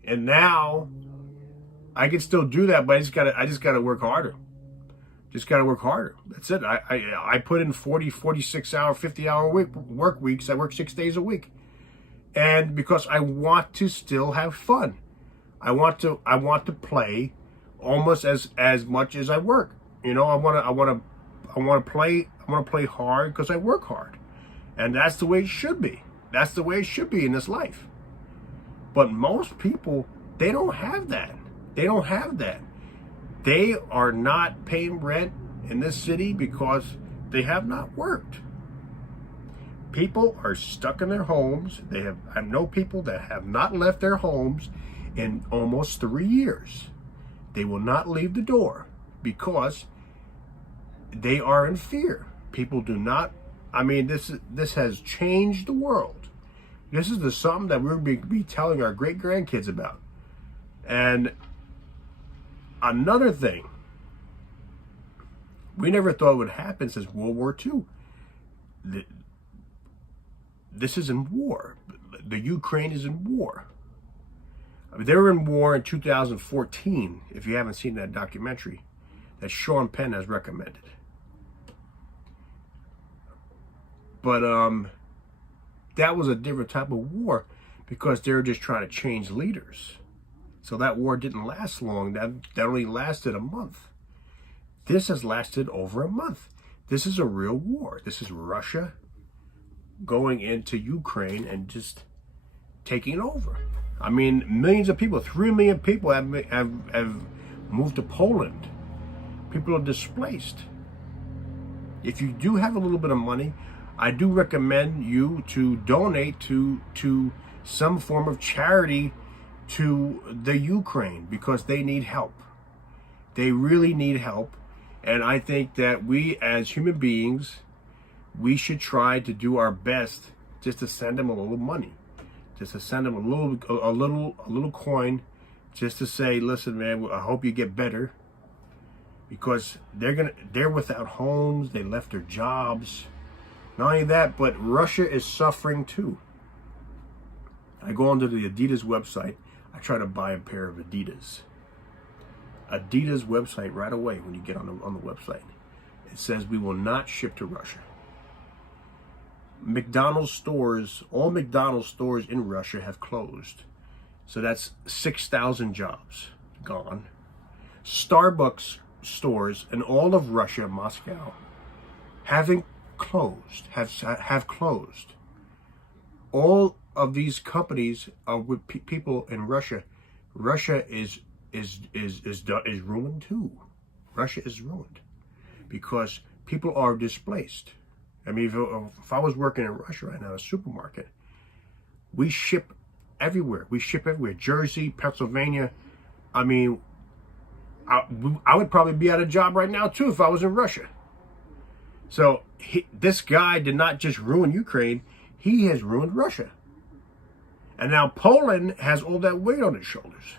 and now I can still do that, but I just gotta work harder. Just gotta work harder. That's it. I put in 40, 46 hour, 50-hour work weeks. I work 6 days a week. And because I want to still have fun. I want to play almost as much as I work. I want to play hard because I work hard. And that's the way it should be. That's the way it should be in this life. But most people, they don't have that. They don't have that. They are not paying rent in this city because they have not worked. People are stuck in their homes. I know people that have not left their homes in almost 3 years. They will not leave the door because they are in fear. People do not. I mean, this has changed the world. This is something that we're going to be telling our great grandkids about. And another thing, we never thought would happen since World War II. This is in war. The Ukraine is in war. I mean, they were in war in 2014, if you haven't seen that documentary that Sean Penn has recommended. But that was a different type of war because they were just trying to change leaders. So that war didn't last long. That only lasted a month. This has lasted over a month. This is a real war. This is Russia going into Ukraine and just taking over. I mean, millions of people, 3 million people have moved to Poland. People are displaced. If you do have a little bit of money, I do recommend you to donate to some form of charity to the Ukraine, because they need help. They really need help. And I think that we as human beings, we should try to do our best just to send them a little money, just to send them a little coin, just to say, listen, man, I hope you get better, because they're without homes, they left their jobs. Not only that, but Russia is suffering too. I go onto the Adidas website, I try to buy a pair of Adidas. Adidas website right away when you get on the website. It says we will not ship to Russia. McDonald's stores, all McDonald's stores in Russia have closed. So that's 6,000 jobs gone. Starbucks stores in all of Russia, Moscow, have closed. All of these companies are with people in Russia. Russia is ruined too. Russia is ruined because people are displaced. I mean, if I was working in Russia right now, a supermarket, we ship everywhere. Jersey, Pennsylvania. I mean, I would probably be out of job right now too if I was in Russia. So this guy did not just ruin Ukraine, he has ruined Russia. And now Poland has all that weight on its shoulders.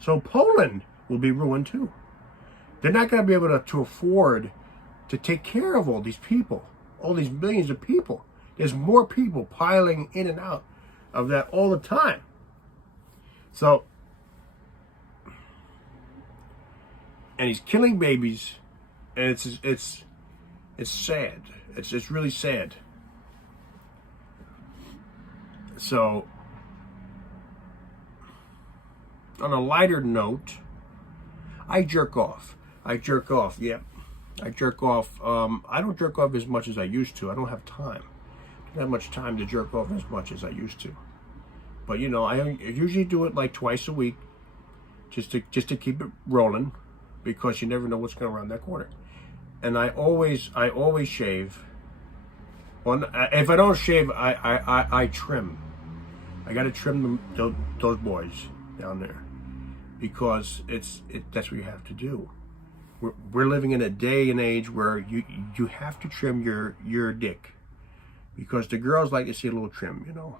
So Poland will be ruined too. They're not going to be able to afford to take care of all these people, all these millions of people. There's more people piling in and out of that all the time. So, and he's killing babies, and it's sad. It's really sad. So, on a lighter note, I jerk off. Yeah. I jerk off. I don't jerk off as much as I used to. I don't have time. I don't have much time to jerk off as much as I used to. But you know, I usually do it like twice a week, just to keep it rolling, because you never know what's going around that corner. And I always shave. Well, if I don't shave, I trim. I got to trim those boys down there, because that's what you have to do. We're living in a day and age where you have to trim your dick, because the girls like to see a little trim, you know.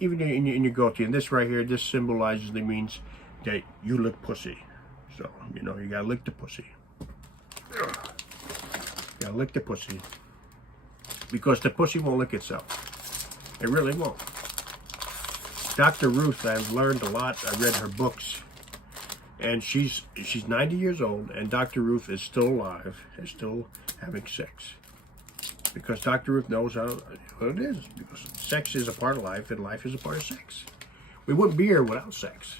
Even in your goatee. And this right here, this symbolizes, it means that you lick pussy. So, you know, you gotta lick the pussy. You gotta lick the pussy, because the pussy won't lick itself. It really won't. Dr. Ruth, I've learned a lot. I read her books, and she's 90 years old, and Dr. Ruth is still alive and still having sex, because Dr. Ruth knows what it is. Because sex is a part of life, and life is a part of sex. We wouldn't be here without sex.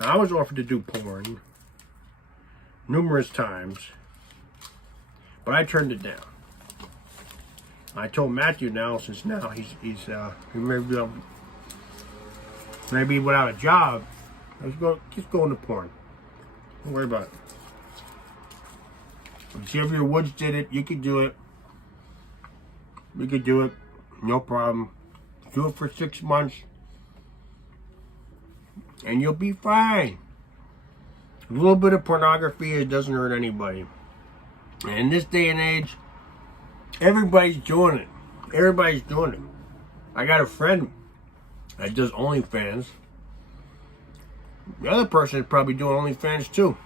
Now, I was offered to do porn numerous times, but I turned it down. I told Matthew now, since now he may be without a job, just go into porn. Don't worry about it. If Xavier Woods did it, you could do it. We could do it, no problem. Do it for 6 months, and you'll be fine. A little bit of pornography, it doesn't hurt anybody. And in this day and age, everybody's doing it. Everybody's doing it. I got a friend that does OnlyFans. The other person is probably doing OnlyFans too.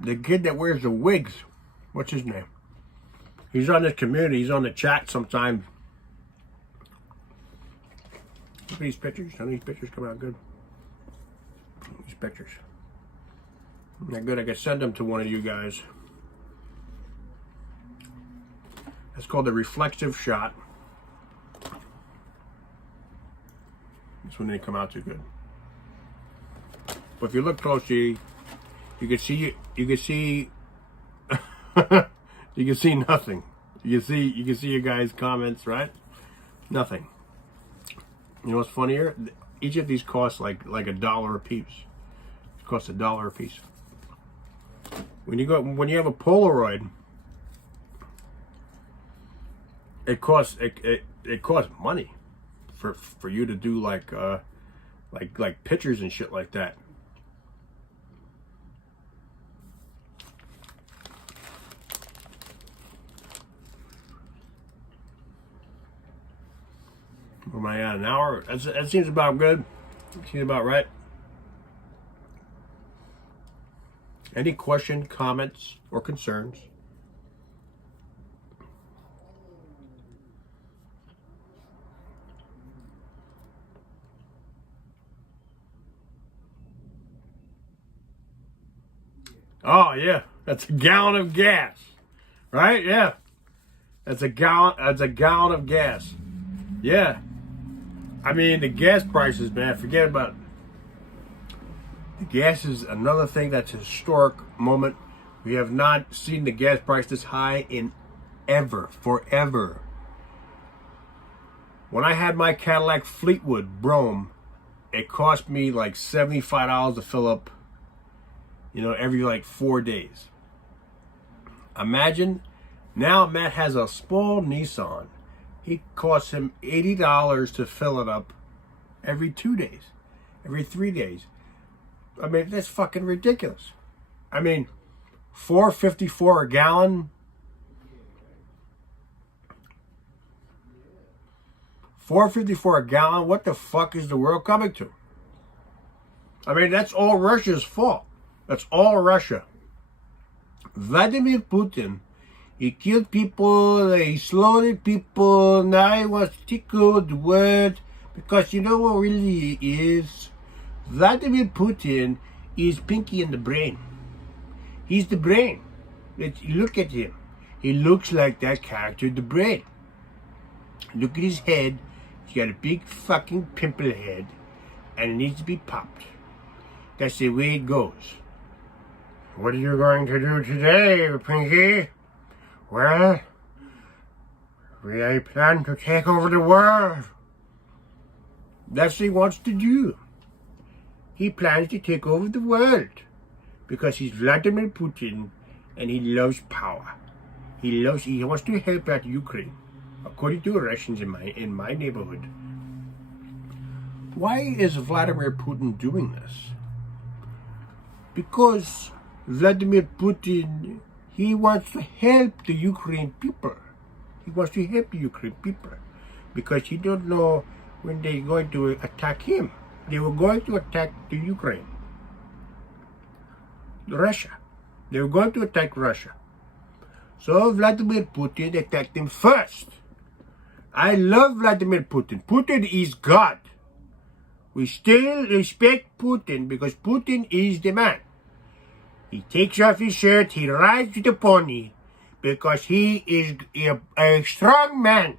The kid that wears the wigs, what's his name? He's on this community. He's on the chat sometimes. Look at these pictures. Some of these pictures come out good. These pictures. Not good. I could send them to one of you guys. That's called the reflexive shot. This one didn't come out too good. But if you look closely, You can see you can see you can see nothing. You can see your guys' comments, right? Nothing. You know what's funnier? Each of these costs like $1 a piece. It costs $1 a piece. When you have a Polaroid, it costs money for you to do like pictures and shit like that. Where am I at? An hour? That seems about good. Seems about right. Any questions, comments, or concerns? Oh yeah, that's a gallon of gas, right? Yeah, that's a gallon. That's a gallon of gas. Yeah, I mean the gas prices, man. Forget about it. The gas is another thing that's a historic moment. We have not seen the gas price this high in forever. When I had my Cadillac Fleetwood Brougham, it cost me like $75 to fill up, every like 4 days. Imagine, now Matt has a small Nissan. It costs him $80 to fill it up every 2 days, every 3 days. I mean, that's fucking ridiculous. I mean, $4.54 a gallon. $4.54 a gallon. What the fuck is the world coming to? I mean, that's all Russia's fault. That's all Russia. Vladimir Putin, he killed people, he slaughtered people, now he wants to take over the world, because you know what really is? Vladimir Putin is Pinky in the brain. He's the brain. Look at him. He looks like that character, the brain. Look at his head. He's got a big fucking pimple head, and it needs to be popped. That's the way it goes. What are you going to do today, Pinky? Well, I plan to take over the world. That's what he wants to do. He plans to take over the world because he's Vladimir Putin and he loves power. He wants to help out Ukraine, according to Russians in my neighborhood. Why is Vladimir Putin doing this? Because Vladimir Putin, he wants to help the Ukraine people. He wants to help the Ukraine people because he don't know when they're going to attack him. They were going to attack the Ukraine. Russia. They were going to attack Russia. So Vladimir Putin attacked them first. I love Vladimir Putin. Putin is God. We still respect Putin because Putin is the man. He takes off his shirt, he rides with a pony because he is a strong man.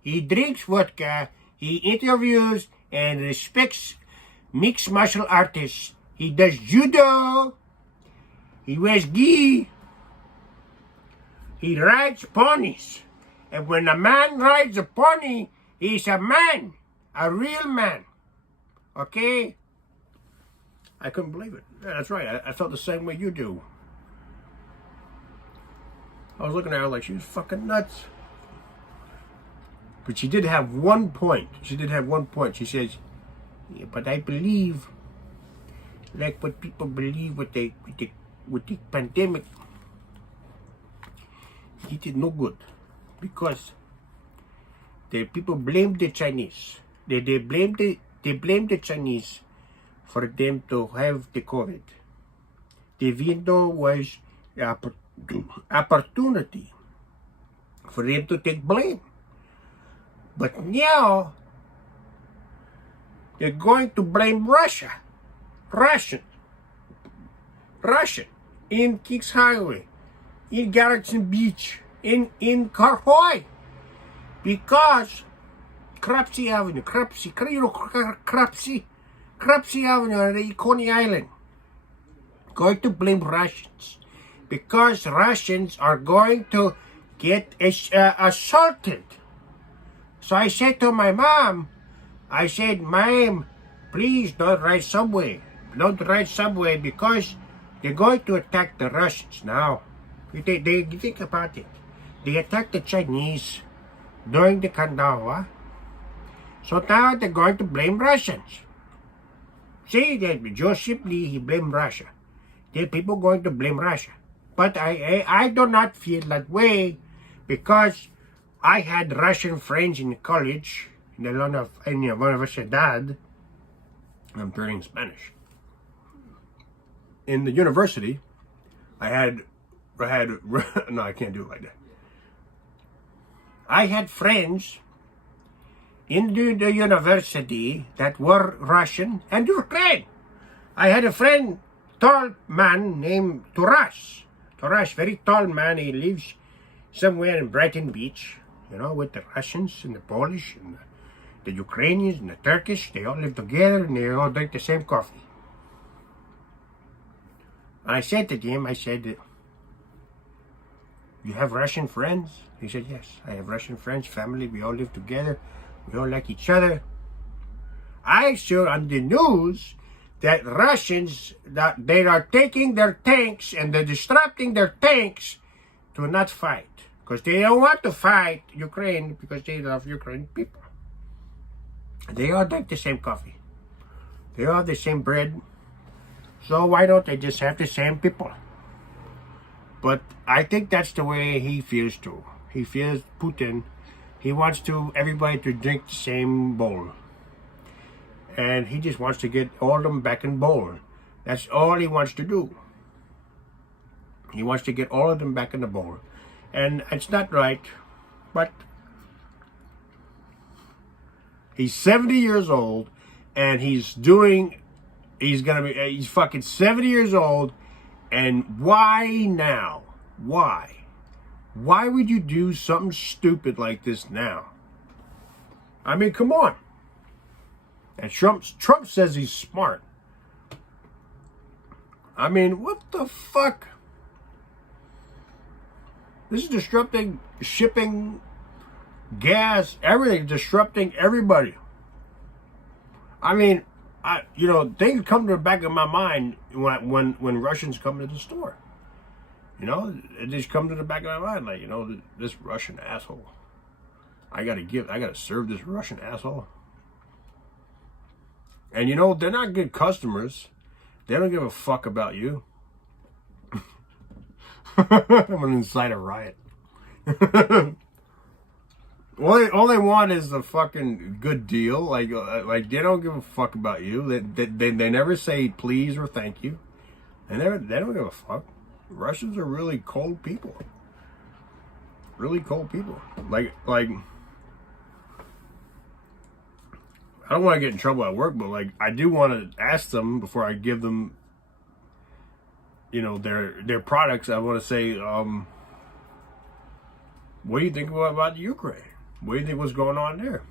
He drinks vodka, he interviews and respects mixed martial artists. He does judo. He wears gi. He rides ponies. And when a man rides a pony, he's a man. A real man. Okay? I couldn't believe it. Yeah, that's right. I felt the same way you do. I was looking at her like she was fucking nuts. But she did have one point. She says, yeah, but I believe, like what people believe with the pandemic, it did no good. Because the people blamed the Chinese. They blamed the Chinese for them to have the COVID. The window was opportunity for them to take blame. But now, they're going to blame Russia. Russian. In Kings Highway. In Garrison Beach. In Carhoy. Because Crapsey Avenue. Crapsey Avenue on the Coney Island. going to blame Russians because Russians are going to get assaulted. So I said to my mom, I said, Mom, please don't ride subway. Don't ride subway because they're going to attack the Russians now. They think about it. They attacked the Chinese during the Kandawa. So now they're going to blame Russians. See, Joseph Lee, he blamed Russia. The people going to blame Russia. But I do not feel that way because I had Russian friends in college, in the Universidad. I'm learning Spanish. In the university, I had no, I can't do it like that. I had friends in the university that were Russian and Ukraine. I had a friend, tall man named Taras. Taras, very tall man. He lives somewhere in Brighton Beach, you know, with the Russians and the Polish and the Ukrainians and the Turkish. They all live together and they all drink the same coffee. I said to him, I said, you have Russian friends? He said, yes, I have Russian friends, family, we all live together, we all like each other. I saw on the news that Russians, that they are taking their tanks and they're disrupting their tanks to not fight. Because they don't want to fight Ukraine because they love Ukrainian people. They all drink the same coffee. They all have the same bread. So why don't they just have the same people? But I think that's the way he feels too. He feels Putin. He wants everybody to drink the same bowl. And he just wants to get all of them back in bowl. That's all he wants to do. He wants to get all of them back in the bowl. And it's not right, but he's 70 years old and he's fucking 70 years old. And why now? Why? Why would you do something stupid like this now? I mean, come on. And Trump says he's smart. I mean, what the fuck? This is disrupting shipping, gas, everything, disrupting everybody. I mean, things come to the back of my mind when Russians come to the store. You know, it just comes to the back of my mind, like, this Russian asshole. I gotta serve this Russian asshole. And they're not good customers. They don't give a fuck about you. I'm gonna incite a riot. All they want is a fucking good deal. Like they don't give a fuck about you. They never say please or thank you. And they don't give a fuck. Russians are really cold people. Really cold people. Like I don't want to get in trouble at work, but I do want to ask them before I give them, their products. I want to say, what do you think about Ukraine? What do you think was going on there?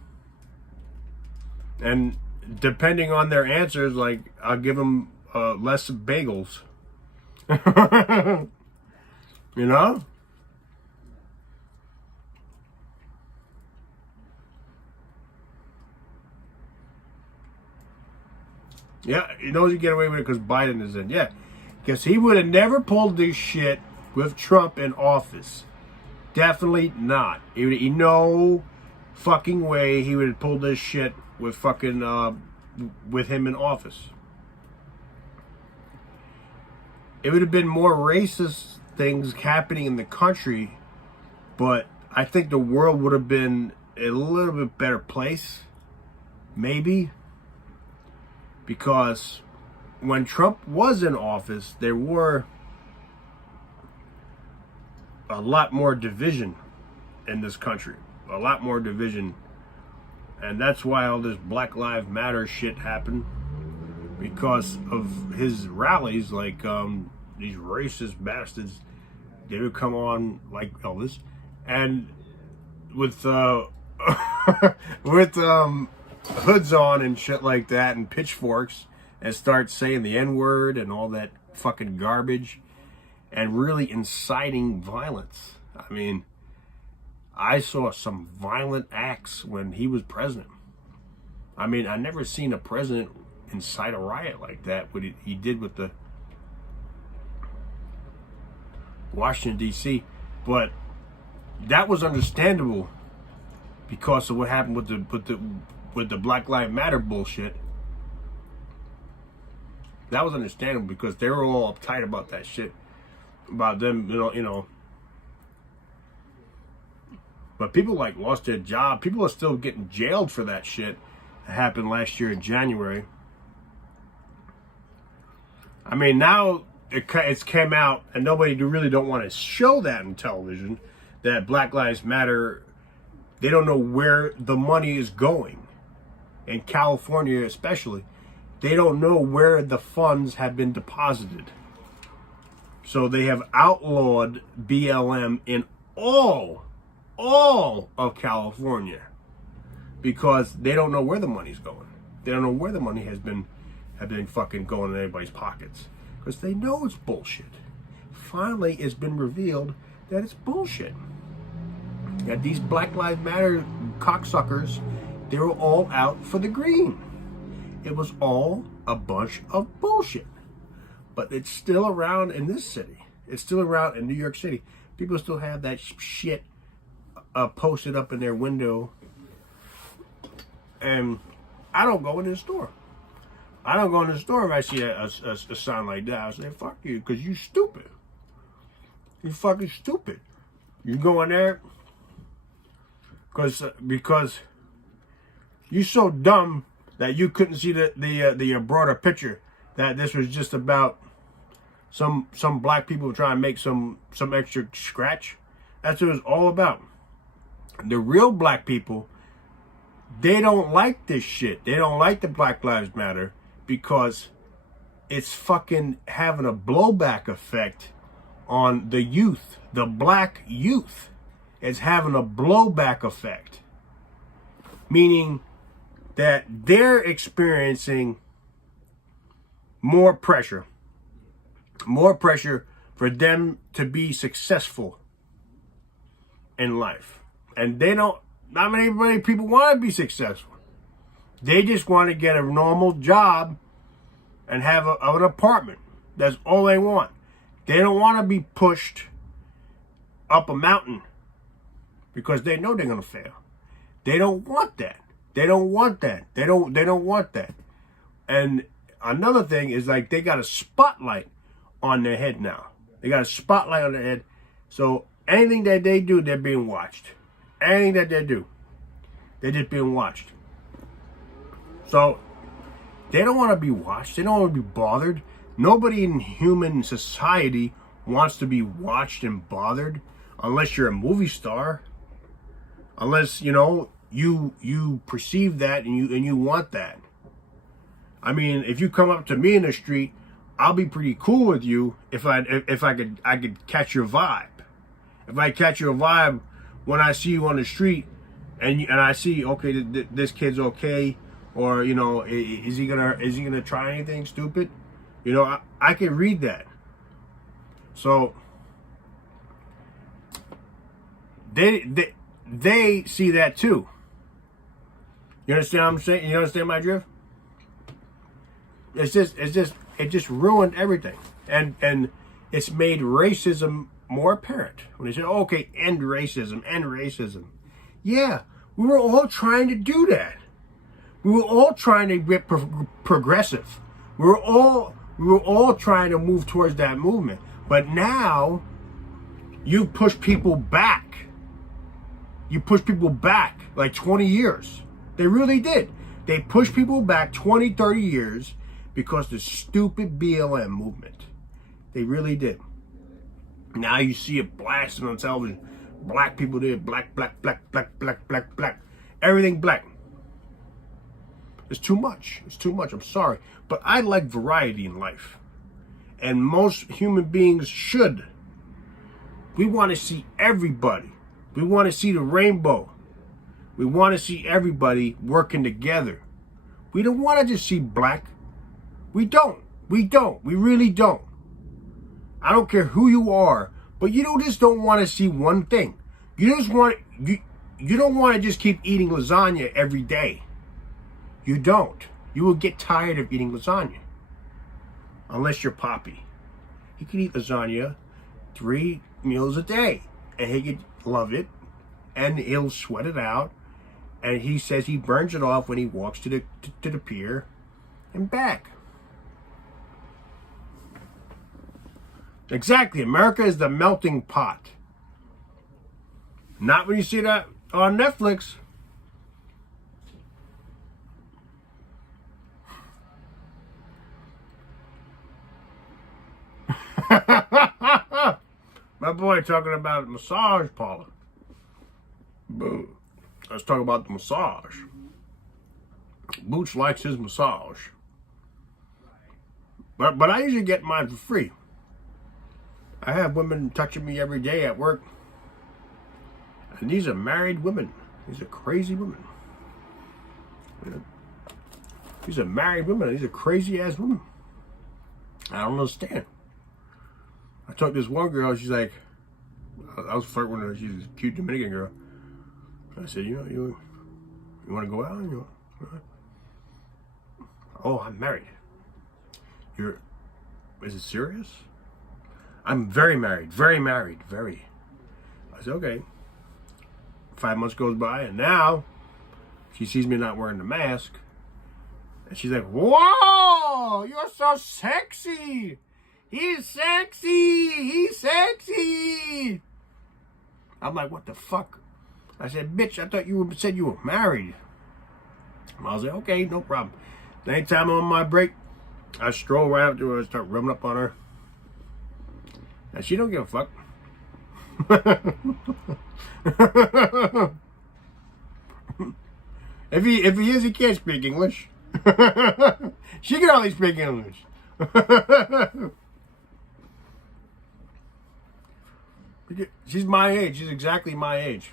And depending on their answers, I'll give them less bagels. You know? Yeah, he knows he get away with it because Biden is in. Yeah, because he would have never pulled this shit with Trump in office. Definitely not. He no fucking way he would have pulled this shit with fucking with him in office. It would have been more racist things happening in the country, but I think the world would have been a little bit better place, maybe. Because when Trump was in office, there were a lot more division in this country. A lot more division. And that's why all this Black Lives Matter shit happened. Because of his rallies, these racist bastards, they would come on like Elvis. And with hoods on and shit like that and pitchforks and start saying the N-word and all that fucking garbage and really inciting violence. I mean, I saw some violent acts when he was president. I mean, I never seen a president incite a riot like that, what he did with the Washington, D.C., but that was understandable because of what happened with the Black Lives Matter bullshit. That was understandable because they were all uptight about that shit, about them, you know. But people like lost their job. People are still getting jailed for that shit that happened last year in January. I mean, now it's came out, and nobody really don't want to show that in television, that Black Lives Matter, they don't know where the money is going. In California especially, they don't know where the funds have been deposited. So they have outlawed BLM in all of California because they don't know where the money's going. They don't know where the money have been fucking going in anybody's pockets because they know it's bullshit. Finally, it's been revealed that it's bullshit. That these Black Lives Matter cocksuckers, they were all out for the green. It was all a bunch of bullshit. But it's still around in this city. It's still around in New York City. People still have that shit posted up in their window. And I don't go into the store. I don't go in the store if I see a sign like that. I say, fuck you, because you stupid. You fucking stupid. You go in there because you so dumb that you couldn't see the broader picture, that this was just about some black people trying to make some extra scratch. That's what it was all about. The real black people, they don't like this shit. They don't like the Black Lives Matter because it's fucking having a blowback effect on the youth. The black youth is having a blowback effect. Meaning that they're experiencing more pressure for them to be successful in life. And not many people want to be successful. They just want to get a normal job and have an apartment. That's all they want. They don't want to be pushed up a mountain because they know they're going to fail. They don't want that. They don't want that. They don't want that. And another thing is, like, they got a spotlight on their head now. They got a spotlight on their head. So anything that they do, they're being watched. Anything that they do, they're just being watched. So they don't want to be watched. They don't want to be bothered. Nobody in human society wants to be watched and bothered unless you're a movie star. Unless, you perceive that and you want that. I mean, if you come up to me in the street, I'll be pretty cool with you if I could catch your vibe. If I catch your vibe when I see you on the street and I see, okay, this kid's okay, or is he gonna try anything stupid? I can read that. So they see that too. You understand what I'm saying? You understand my drift? It just ruined everything, and it's made racism more apparent. When they say, oh, okay, end racism. Yeah, we were all trying to do that. We were all trying to get progressive. We were all trying to move towards that movement. But now, you push people back. You push people back like 20 years. They really did. They pushed people back 20, 30 years because the stupid BLM movement. They really did. Now you see it blasting on television. Black people did black. Everything black. It's too much. It's too much. I'm sorry. But I like variety in life. And most human beings should. We want to see everybody. We want to see the rainbow. We want to see everybody working together. We don't want to just see black. We don't. We really don't. I don't care who you are, but you don't want to see one thing. You don't want to just keep eating lasagna every day. You don't. You will get tired of eating lasagna. Unless you're Poppy. He can eat lasagna 3 meals a day. And he could love it. And he'll sweat it out. And he says he burns it off when he walks to the pier and back. Exactly. America is the melting pot. Not when you see that on Netflix. My boy talking about a massage parlor. Let's talk about the massage. Boots likes his massage. But I usually get mine for free. I have women touching me every day at work. And these are married women. These are crazy women. These are married women. These are crazy ass women. I don't understand. I talked to this one girl. She's like, I was flirting with her. She's a cute Dominican girl. I said, you want to go out? Oh, I'm married. Is it serious? I'm very married. Very married. Very. I said, okay. 5 months goes by, and now she sees me not wearing the mask. And she's like, whoa, you're so sexy. He's sexy. He's sexy. I'm like, what the fuck? I said, bitch, I thought you said you were married. I was like, okay, no problem. Anytime I'm on my break, I stroll right up to her and start rubbing up on her. And she don't give a fuck. If he is, he can't speak English. She can only speak English. She's my age. She's exactly my age.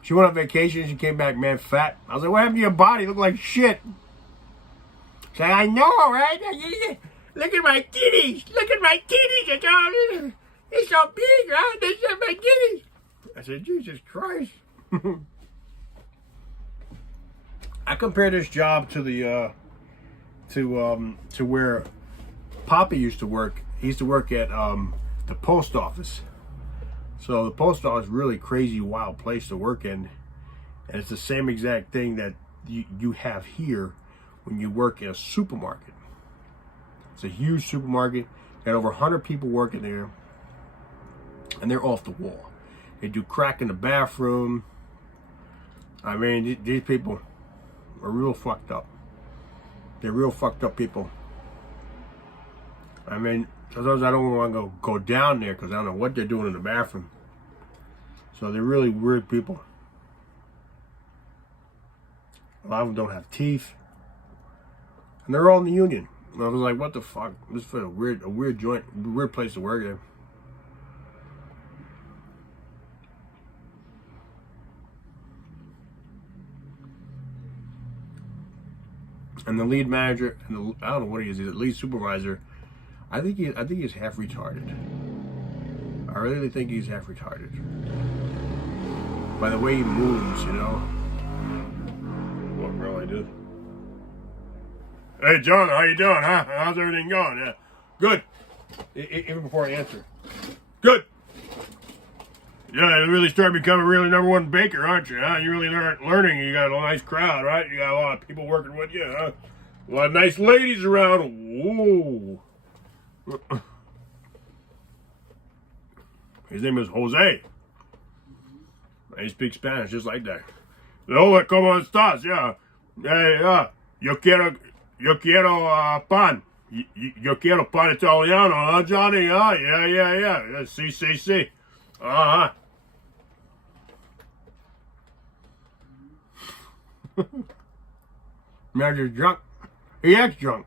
She went on vacation. She came back, man, fat. I was like, what happened to your body? You look like shit. She's like, I know, right? Look at my titties. Look at my titties. It's so big, right? They said my titties. I said, Jesus Christ. I compare this job to the to where Poppy used to work. He used to work at the post office. So the post office is a really crazy, wild place to work in. And it's the same exact thing that you have here when you work in a supermarket. It's a huge supermarket. Got over 100 people working there. And they're off the wall. They do crack in the bathroom. I mean, these people are real fucked up. They're real fucked up people. I mean, sometimes I don't want to go down there because I don't know what they're doing in the bathroom. So they're really weird people. A lot of them don't have teeth. And they're all in the union. And I was like, what the fuck? This is a weird joint, weird place to work in. And the lead manager, and I don't know what he is, he's the lead supervisor. I think he's half retarded. I really think he's half retarded. By the way he moves, you know. What really did? Hey John, how you doing, huh? How's everything going? Yeah. Good. Even before I answer. Good. Yeah, you really started becoming a really #1 baker, aren't you? Huh? You really learning. You got a nice crowd, right? You got a lot of people working with you, huh? A lot of nice ladies around. Whoa. His name is Jose. And he speaks Spanish just like that. Hola, ¿cómo estás? Yeah. Yeah. Yo quiero pan. Yo quiero pan italiano, huh, Johnny? Huh? Yeah. Sí. Uh-huh. Manager's drunk. He acts drunk.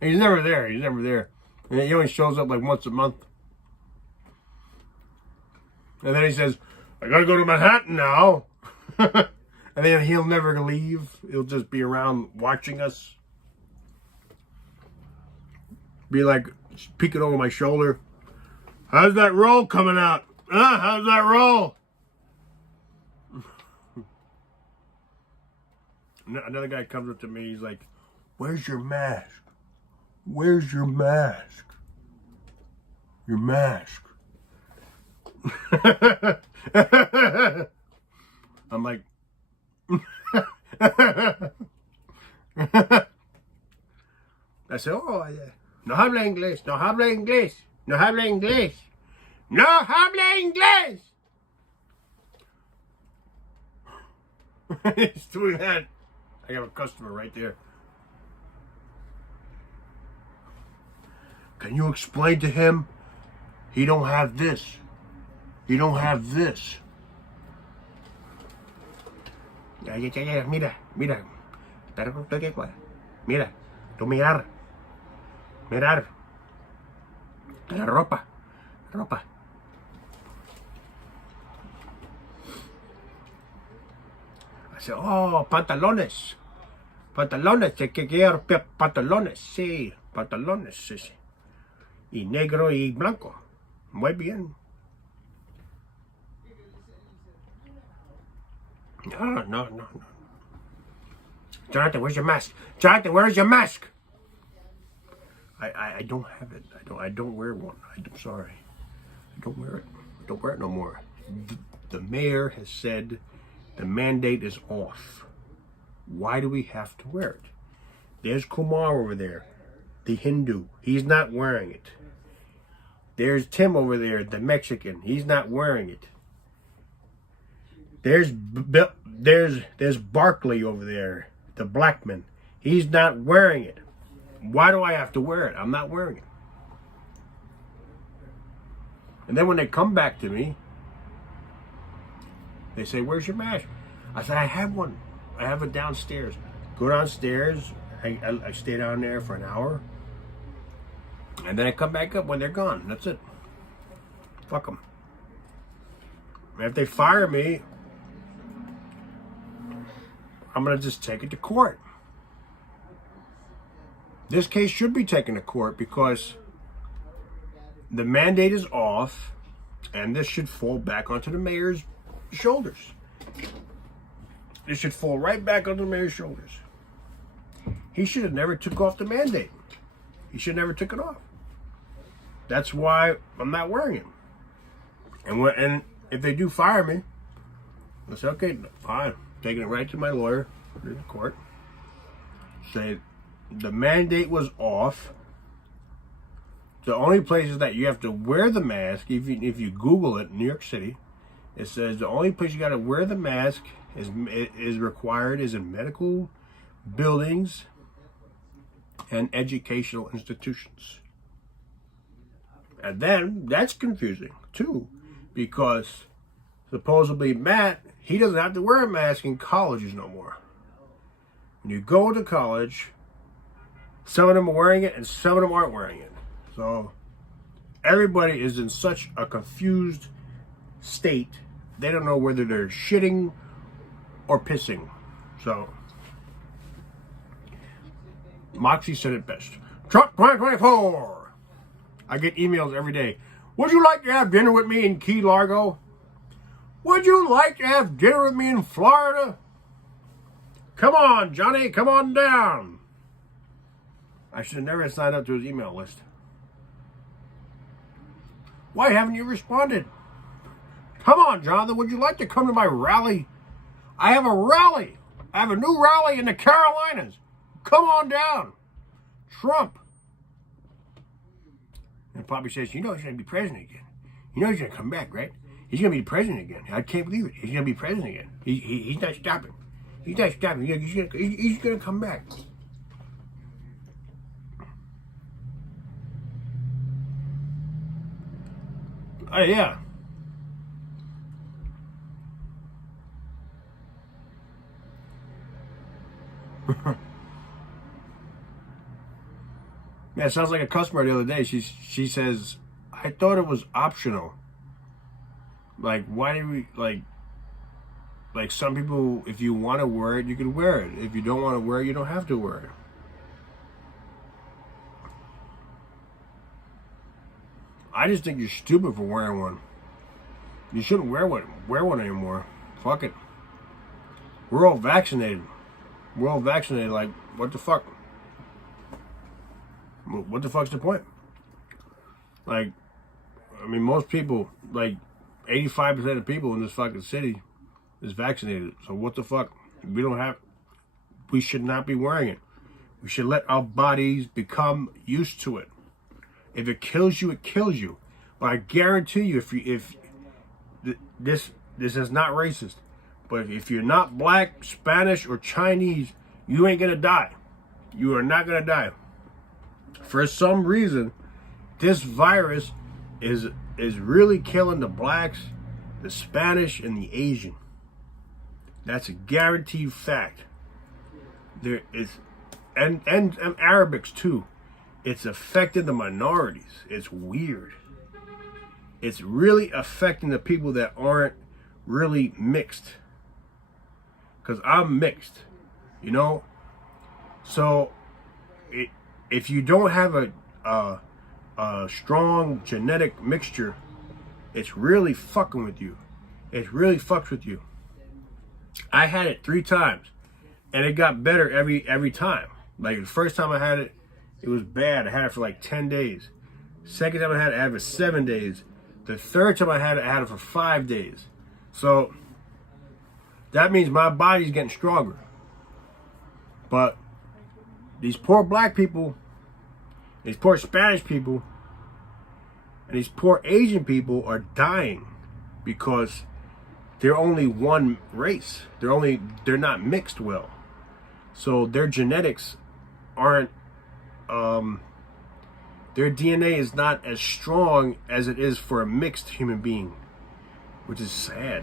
He's never there. And he only shows up like once a month. And then he says, I gotta go to Manhattan now. And then he'll never leave. He'll just be around watching us. Be like peeking over my shoulder. How's that roll coming out? Huh? How's that roll? Another guy comes up to me. He's like, "Where's your mask? Where's your mask? Your mask." I'm like, I said, "Oh, yeah. No habla inglés, no habla inglés, no habla inglés, no habla inglés." He's doing that. I got a customer right there. Can you explain to him? He don't have this. He don't have this. Ya, mira, mira. Mira, tú mirar. Mirar. La ropa. Ropa. I said, "Oh, pantalones. Pantalones, que quiero pantalones, sí, pantalones, sí, sí. Y negro y blanco. Muy bien." No. Jonathan, where's your mask? Jonathan, where's your mask? I don't have it. I don't wear one. I'm sorry. I don't wear it. I don't wear it no more. The mayor has said the mandate is off. Why do we have to wear it? There's Kumar over there, the Hindu. He's not wearing it. There's Tim over there, the Mexican. He's not wearing it. There's Barkley over there, the black man. He's not wearing it. Why do I have to wear it? I'm not wearing it. And then when they come back to me, they say, "Where's your mask?" I said, "I have one. I have it downstairs." Go downstairs. I stay down there for an hour. And then I come back up when they're gone. That's it. Fuck them. If they fire me, I'm going to just take it to court. This case should be taken to court because the mandate is off, and this should fall back onto the mayor's shoulders. It should fall right back onto the mayor's shoulders. He should have never took off the mandate. He should have never took it off. That's why I'm not wearing it. And if they do fire me, I say, "Okay, fine. Taking it right to my lawyer, to the court. Say the mandate was off. The only places that you have to wear the mask, if you Google it, New York City, it says the only place you got to wear the mask is required is in medical buildings and educational institutions." And then that's confusing too, because supposedly Matt, he doesn't have to wear a mask in colleges no more. When you go to college, some of them are wearing it and some of them aren't wearing it. So everybody is in such a confused state, they don't know whether they're shitting or pissing. So Moxie said it best. Trump 2024. I get emails every day. "Would you like to have dinner with me in Key Largo? Would you like to have dinner with me in Florida? Come on, Johnny, come on down." I should have never signed up to his email list. Why haven't you responded? Come on, Jonathan, would you like to come to my rally? I have a rally. I have a new rally in the Carolinas. Come on down. Trump. And Poppy says, "You know he's going to be president again. You know he's going to come back, right? He's going to be president again. I can't believe it. He's going to be president again. He's not stopping. He's not stopping. He's going to come back." Oh, yeah. Yeah, it sounds like a customer the other day. She says, "I thought it was optional." Like, why do we, like some people, if you want to wear it, you can wear it. If you don't want to wear it, you don't have to wear it. I just think you're stupid for wearing one. You shouldn't wear one anymore. Fuck it. We're all vaccinated. We're all vaccinated. Like, what the fuck? What the fuck's the point? Like, I mean, most people, like 85% of people in this fucking city is vaccinated. So what the fuck? We should not be wearing it. We should let our bodies become used to it. If it kills you, it kills you. But I guarantee you, if this is not racist, but if you're not black, Spanish, or Chinese, you ain't gonna die. You are not gonna die. For some reason, this virus is really killing the blacks, the Spanish, and the Asian. That's a guaranteed fact. There is, and Arabics too. It's affecting the minorities. It's weird. It's really affecting the people that aren't really mixed. Because I'm mixed, you know? So, if you don't have a strong genetic mixture, it's really fucking with you. It really fucks with you. I had it 3 times, and it got better every time. Like, the first time I had it, it was bad. I had it for like 10 days. Second time I had it for 7 days. The third time I had it for 5 days. So that means my body's getting stronger. But these poor black people, these poor Spanish people, and these poor Asian people are dying because they're only one race. They're not mixed well. So their genetics aren't their DNA is not as strong as it is for a mixed human being, which is sad.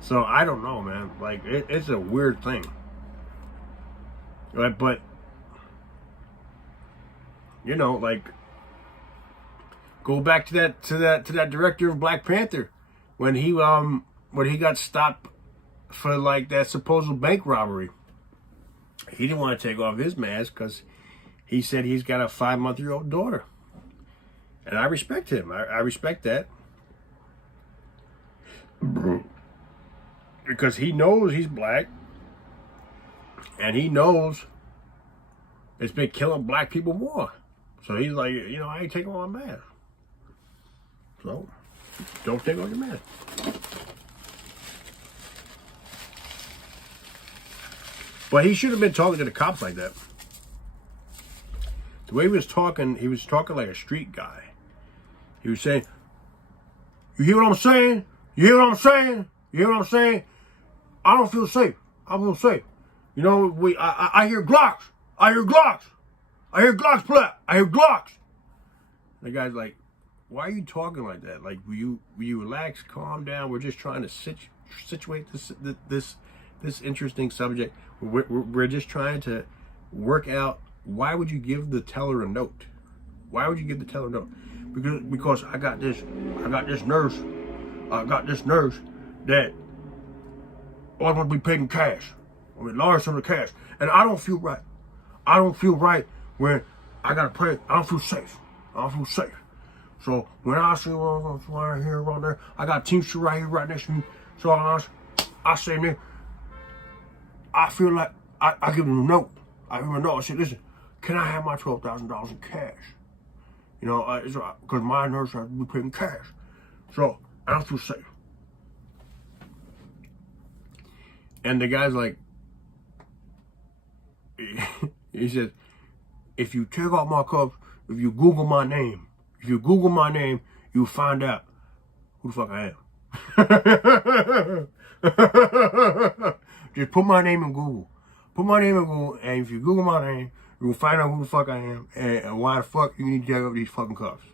So I don't know, man. Like it's a weird thing, right? But you know, like go back to that director of Black Panther when he got stopped for like that supposed bank robbery. He didn't want to take off his mask because he said he's got a 5-month-old daughter, and I respect him. I respect that because he knows he's black, and he knows it's been killing black people more. So he's like, you know, I ain't taking off my mask. So don't take off your mask. But he should have been talking to the cops like that. The way he was talking like a street guy. He was saying, you hear what I'm saying? You hear what I'm saying? You hear what I'm saying? I don't feel safe. I don't feel safe. You know, I hear Glocks. I hear Glocks. I hear Glocks, play. I hear Glocks. The guy's like, why are you talking like that? Like, will you relax, calm down? We're just trying to situate this interesting subject. We're just trying to work out. Why would you give the teller a note? Why would you give the teller a note? Because I got this nurse that I want to be paid in cash. I mean, large sum of cash, and I don't feel right. I don't feel right when I gotta pay. I don't feel safe. I don't feel safe. So when I see one right here, right there, I got a Teamster right here, right next to me. So I say, man, I feel like I give him a note. I give him a note. I said, listen, can I have my $12,000 in cash? You know, because my nurse has to be paid in cash. So I don't feel safe. And the guy's like, he said, if you take off my cuffs, if you Google my name, you'll find out who the fuck I am. Just put my name in Google. Put my name in Google, and if you Google my name, you'll find out who the fuck I am and why the fuck you need to take off these fucking cuffs.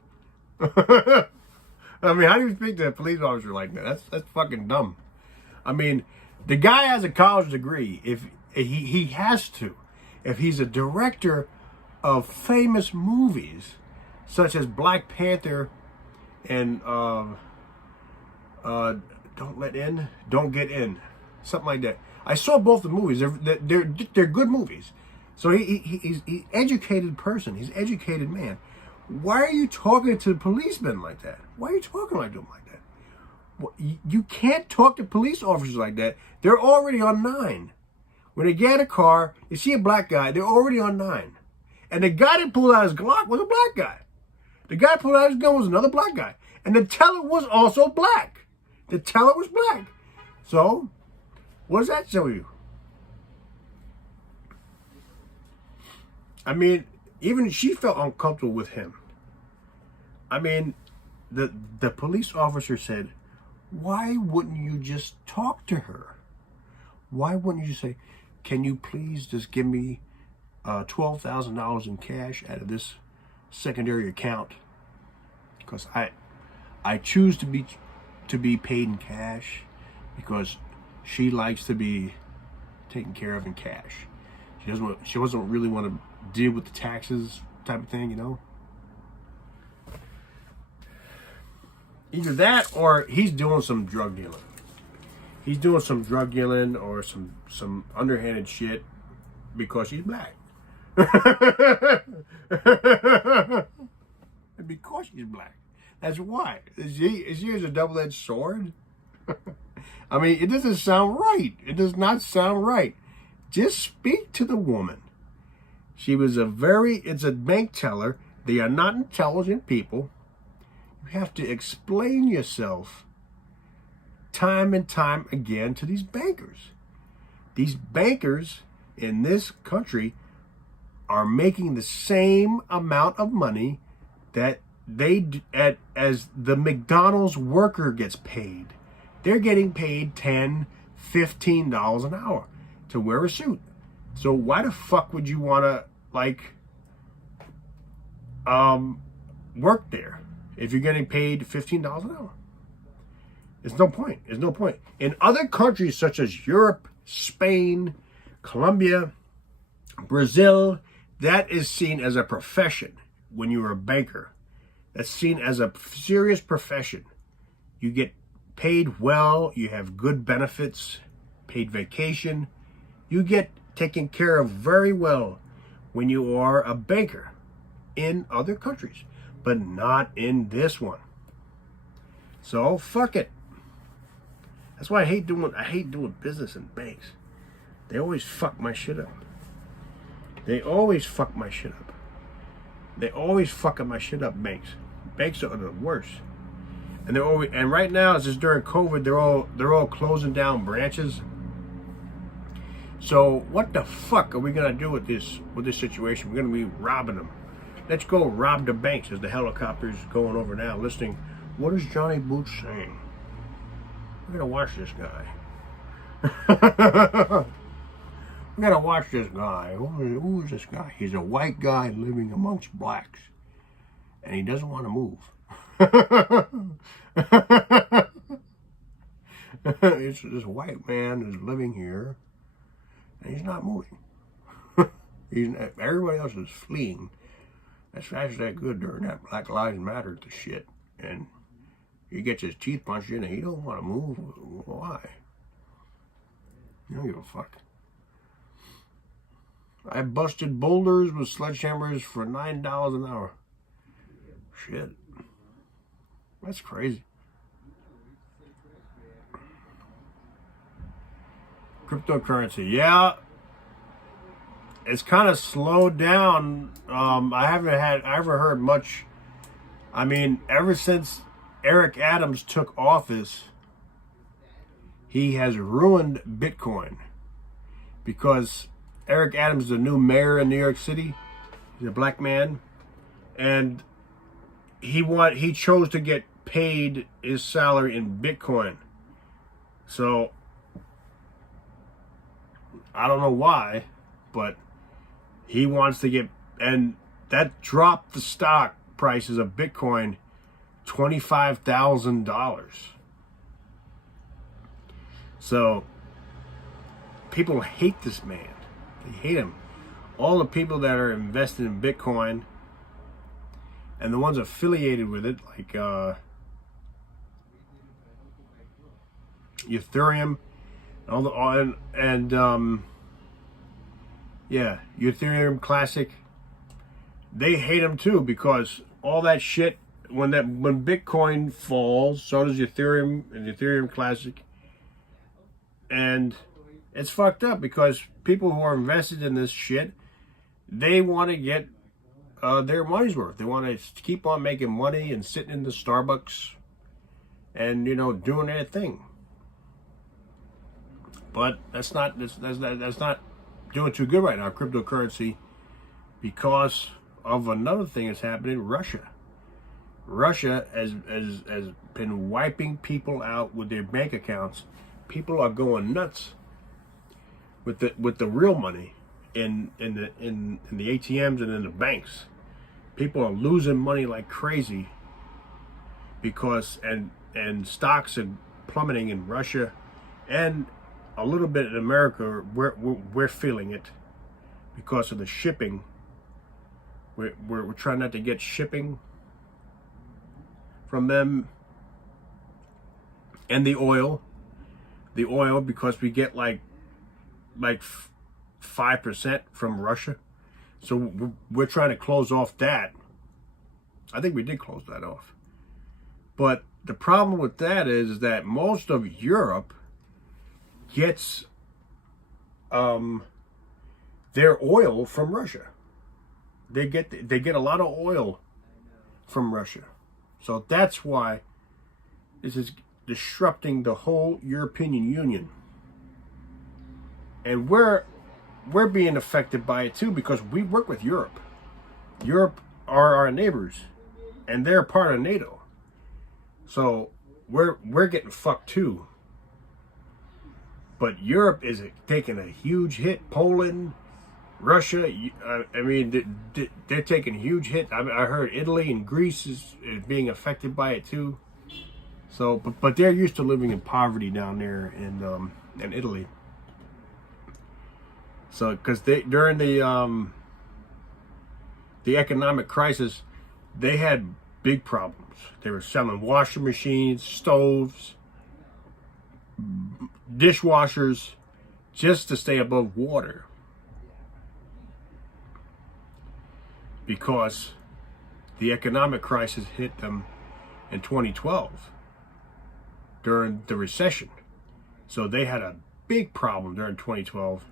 I mean, how do you speak to a police officer like that? That's fucking dumb. I mean, the guy has a college degree. He has to. If he's a director of famous movies, such as Black Panther and Don't Let In, Don't Get In, something like that. I saw both the movies. They're good movies. So he's an educated person. He's an educated man. Why are you talking to policemen like that? Why are you talking like them like that? Well, you can't talk to police officers like that. They're already on 9. When they get in a car, you see a black guy, they're already on 9. And the guy that pulled out his Glock was a black guy. The guy that pulled out his gun was another black guy. And the teller was also black. The teller was black. So, what does that show you? I mean, even she felt uncomfortable with him. I mean, the police officer said, why wouldn't you just talk to her? Why wouldn't you just say, can you please just give me $12,000 in cash out of this secondary account? Because I choose to be paid in cash because she likes to be taken care of in cash. She doesn't really want to deal with the taxes type of thing, you know. Either that or he's doing some drug dealing. He's doing some drug dealing or some underhanded shit because she's black. Because she's black. That's why. Is she a double-edged sword? I mean, it doesn't sound right. It does not sound right. Just speak to the woman. It's a bank teller. They are not intelligent people. You have to explain yourself time and time again to these bankers. These bankers in this country are making the same amount of money that as the McDonald's worker gets paid. They're getting paid $10, $15 an hour to wear a suit. So why the fuck would you want to work there if you're getting paid $15 an hour? There's no point. There's no point. In other countries such as Europe, Spain, Colombia, Brazil, that is seen as a profession when you're a banker. That's seen as a serious profession. You get paid well, you have good benefits, paid vacation. You get taken care of very well when you are a banker in other countries, but not in this one. So fuck it. That's why I hate doing business in banks. They always fuck my shit up. They always fuck my shit up. They always fucking my shit up, banks. Banks are the worst. And right now, it's just during COVID, they're all closing down branches. So what the fuck are we gonna do with this situation? We're gonna be robbing them. Let's go rob the banks as the helicopter's going over now, listening. What is Jonnyboots saying? We're gonna watch this guy. We gotta watch this guy. Who is this guy? He's a white guy living amongst blacks. And he doesn't want to move. It's this white man is living here. And he's not moving. Everybody else is fleeing. That's that good during that Black Lives Matter shit. And he gets his teeth punched in and he don't want to move. Why? You don't give a fuck. I busted boulders with sledgehammers for $9 an hour. Shit. That's crazy. Cryptocurrency. Yeah. It's kind of slowed down. I haven't ever heard much. I mean, ever since Eric Adams took office, he has ruined Bitcoin because Eric Adams is the new mayor in New York City. He's a black man. And he chose to get paid his salary in Bitcoin. So I don't know why, but he wants to get, and that dropped the stock prices of Bitcoin $25,000. So people hate this man. They hate him. All the people that are invested in Bitcoin and the ones affiliated with it, like Ethereum, Ethereum Classic, they hate him too, because all that shit, when Bitcoin falls, so does Ethereum and Ethereum Classic. And it's fucked up, because people who are invested in this shit, they want to get their money's worth. They want to keep on making money and sitting in the Starbucks and, doing their thing. But that's not doing too good right now, cryptocurrency, because of another thing that's happening. Russia has been wiping people out with their bank accounts. People are going nuts with the real money in the ATMs and in the banks. People are losing money like crazy because and stocks are plummeting in Russia, and a little bit in America. We're feeling it because of the shipping. We're trying not to get shipping from them, and the oil because we get like 5% from Russia. So we're trying to close off that. I think we did close that off. But the problem with that is that most of Europe gets their oil from Russia. They get a lot of oil from Russia. So that's why this is disrupting the whole European Union. And we're being affected by it too, because we work with Europe. Europe are our neighbors, and they're part of NATO. So we're getting fucked too. But Europe is taking a huge hit. Poland, Russia, I mean, they're taking a huge hit. I heard Italy and Greece is being affected by it too. So, but they're used to living in poverty down there in Italy. So, because during the economic crisis, they had big problems. They were selling washing machines, stoves, dishwashers, just to stay above water, because the economic crisis hit them in 2012 during the recession. So they had a big problem during 2012.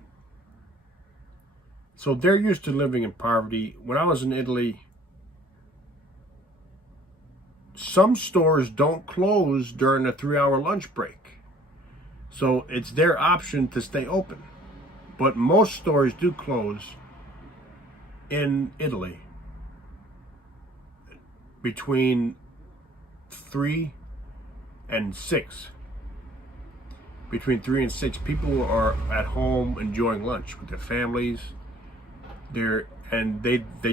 So they're used to living in poverty. When I was in Italy, some stores don't close during a 3-hour lunch break. So it's their option to stay open. But most stores do close in Italy between 3 and 6. Between 3 and 6, people are at home enjoying lunch with their families. They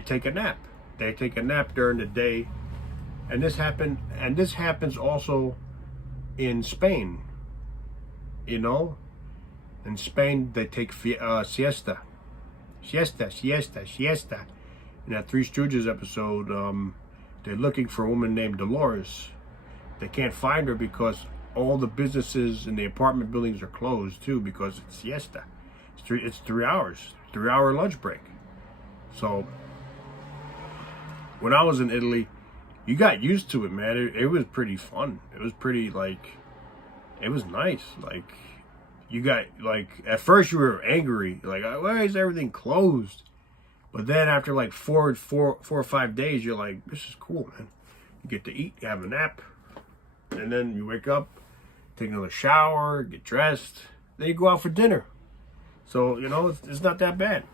take a nap. They take a nap during the day, and this happens also in Spain. In Spain they take siesta. In that Three Stooges episode, they're looking for a woman named Dolores. They can't find her because all the businesses in the apartment buildings are closed too, because it's siesta. It's 3 hours, 3-hour lunch break. So when I was in Italy, you got used to it, man. It was pretty fun. It was pretty, it was nice. You got, at first you were angry, why is everything closed? But then after 4 or 5 days, you're like, this is cool, man. You get to eat, you have a nap, and then you wake up, take another shower, get dressed, then you go out for dinner. So, it's not that bad.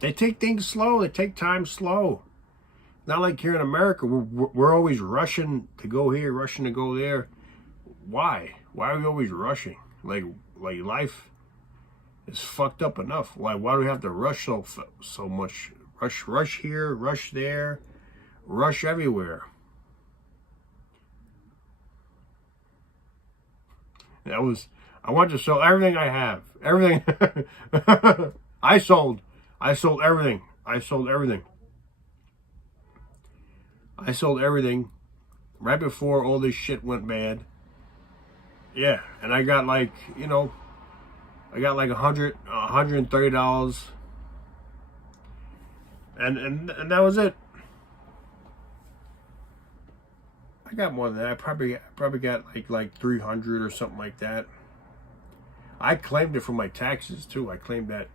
They take things slow. They take time slow. Not like here in America, we're always rushing to go here, rushing to go there. Why? Why are we always rushing? Like life is fucked up enough. Why do we have to rush so much? Rush here, rush there, rush everywhere. I want to sell everything I have. Everything. I sold everything. I sold everything right before all this shit went bad. Yeah, and I got like, you know, I got like $130, and that was it. I got more than that. I probably got like 300 or something like that. I claimed it for my taxes too. I claimed that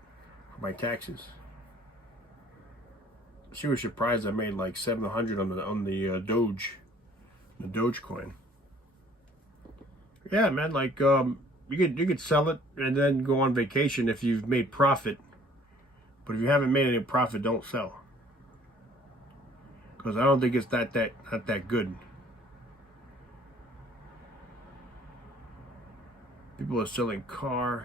for my taxes. She was surprised I made like 700 on the Dogecoin. Yeah, man. Like you could sell it and then go on vacation if you've made profit. But if you haven't made any profit, don't sell. Because I don't think it's not that good. People are selling cars,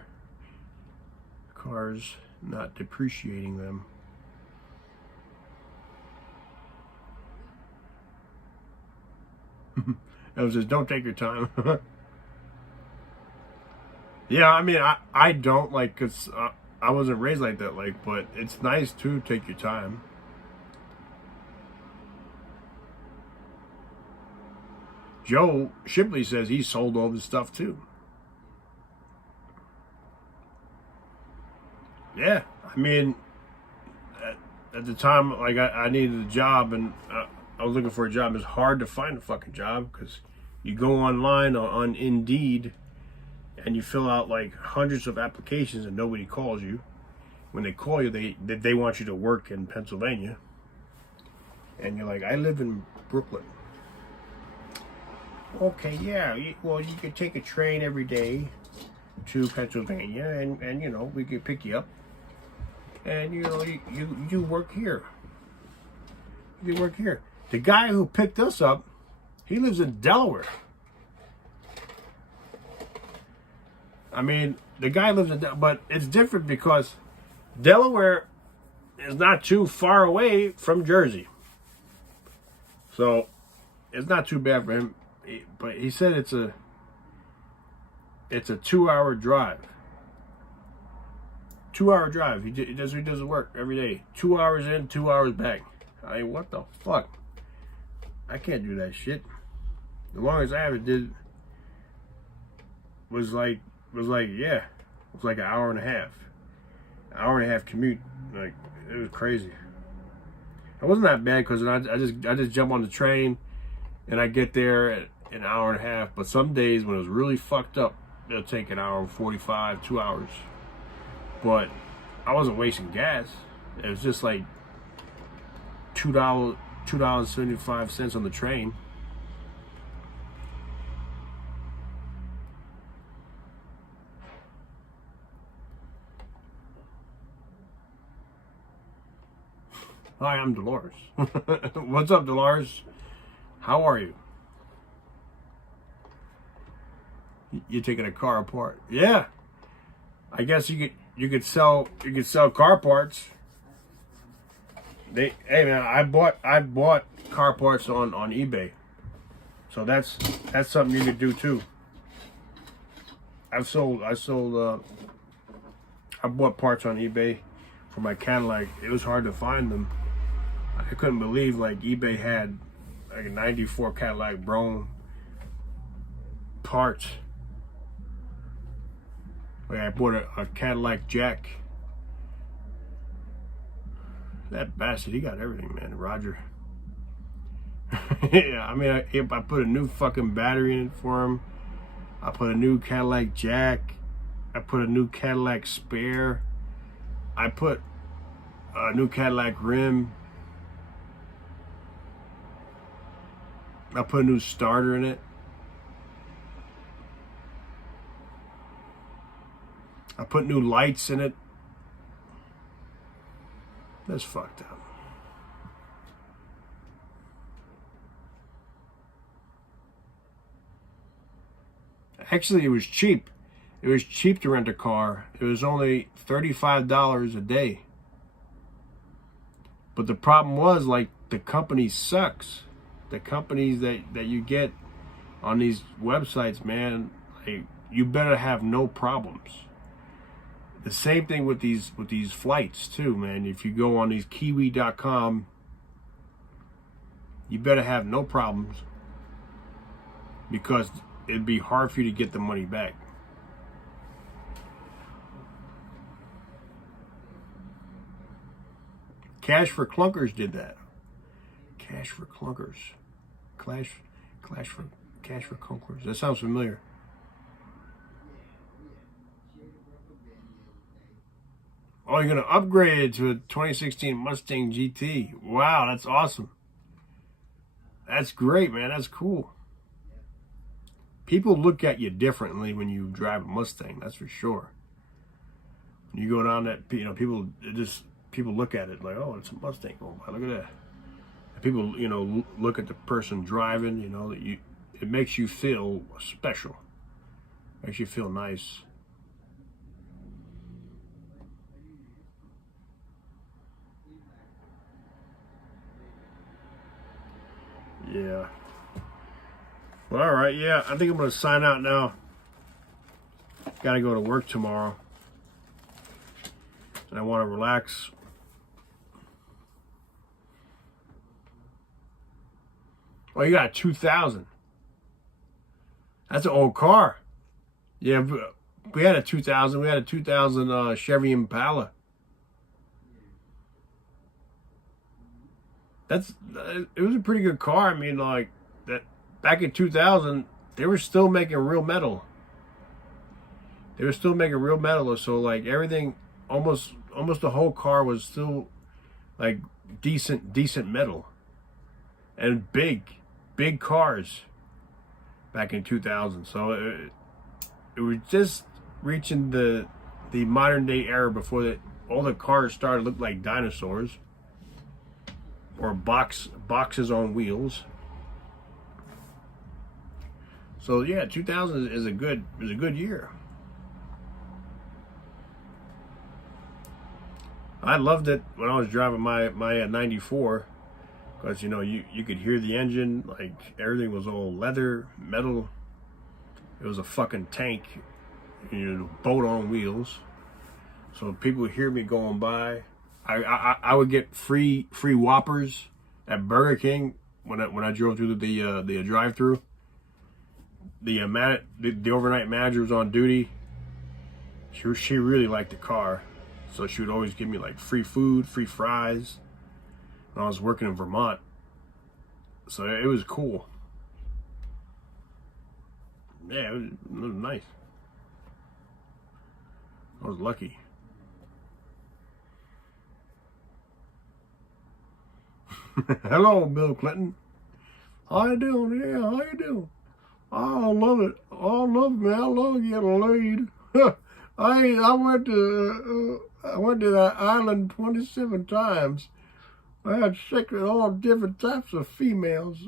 not depreciating them. It says, don't take your time. Yeah, I mean, I don't, like, cause I wasn't raised like that, like, but it's nice to take your time. Joe Shipley says he sold all this stuff too. Yeah, I mean, at the time, like, I needed a job, and I was looking for a job. It's hard to find a fucking job because you go online on Indeed and you fill out like hundreds of applications and nobody calls you. When they call you, they want you to work in Pennsylvania, and you're like, I live in Brooklyn. Okay, yeah, well, you could take a train every day to Pennsylvania, and you know, we could pick you up. And you know, you work here. You work here. The guy who picked us up, he lives in Delaware. I mean, the guy lives in Delaware, but it's different because Delaware is not too far away from Jersey. So it's not too bad for him. But he said it's a 2-hour drive. 2-hour drive. He does work every day. 2 hours in, 2 hours back. I mean, what the fuck? I can't do that shit. The longest I ever did was like yeah, it was like an hour and a half. An hour and a half commute. Like, it was crazy. It wasn't that bad because I just jump on the train and I get there at an hour and a half. But some days when it was really fucked up, it'll take an hour and 45, 2 hours. But I wasn't wasting gas. It was just like $2.75 on the train. Hi, I'm Dolores. What's up, Dolores? How are you? You're taking a car apart? Yeah. I guess you could sell car parts. Hey man, I bought car parts on eBay. So that's something you could do too. I bought parts on eBay for my Cadillac. It was hard to find them. I couldn't believe like eBay had like a 94 Cadillac Brougham parts. Like I bought a Cadillac jack. That bastard, he got everything, man. Roger. Yeah, I mean, I put a new fucking battery in it for him. I put a new Cadillac jack. I put a new Cadillac spare. I put a new Cadillac rim. I put a new starter in it. I put new lights in it. That's fucked up. Actually, it was cheap. It was cheap to rent a car. It was only $35 a day. But the problem was, like, the company sucks. The companies that you get on these websites, man, like, you better have no problems. The same thing with these flights too, man. If you go on these Kiwi.com, you better have no problems, because it'd be hard for you to get the money back. Cash for Clunkers did that. Cash for Clunkers. Cash for Clunkers. That sounds familiar. Oh, you're going to upgrade to a 2016 Mustang GT. Wow, that's awesome. That's great, man. That's cool. People look at you differently when you drive a Mustang, that's for sure. When you go down that, people look at it like, oh, it's a Mustang. Oh, look at that. And people, look at the person driving, it makes you feel special. Makes you feel nice. Yeah. Well, all right. Yeah, I think I'm going to sign out now. Got to go to work tomorrow. And I want to relax. Oh, you got a 2000. That's an old car. Yeah, we had a 2000. We had a 2000 Chevy Impala. It was a pretty good car. I mean, like that back in 2000, they were still making real metal. So like everything, almost the whole car was still like decent metal, and big cars back in 2000. So it was just reaching the modern day era before all the cars started to look like dinosaurs. Or boxes on wheels. So yeah, 2000 is a good year. I loved it when I was driving my 94, because you could hear the engine, like everything was all leather, metal. It was a fucking tank, boat on wheels. So people would hear me going by. I would get free Whoppers at Burger King when I drove through the drive-through. The overnight manager was on duty. She really liked the car, so she would always give me like free food, free fries. When I was working in Vermont, so it was cool. Yeah, it was nice. I was lucky. Hello, Bill Clinton. How you doing? Yeah, how you doing? I love it. I love it, man. I love getting laid. I went to that island 27 times. I had sex with all different types of females,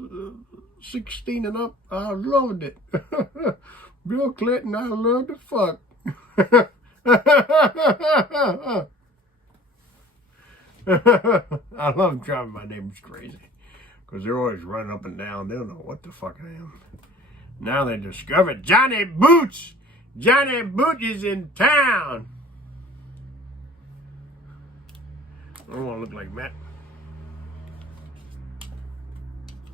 16 and up. I loved it. Bill Clinton, I love to fuck. I love driving my neighbors crazy, because they're always running up and down. They don't know what the fuck I am. Now they discovered Jonnyboots. Jonnyboots is in town. I don't want to look like Matt.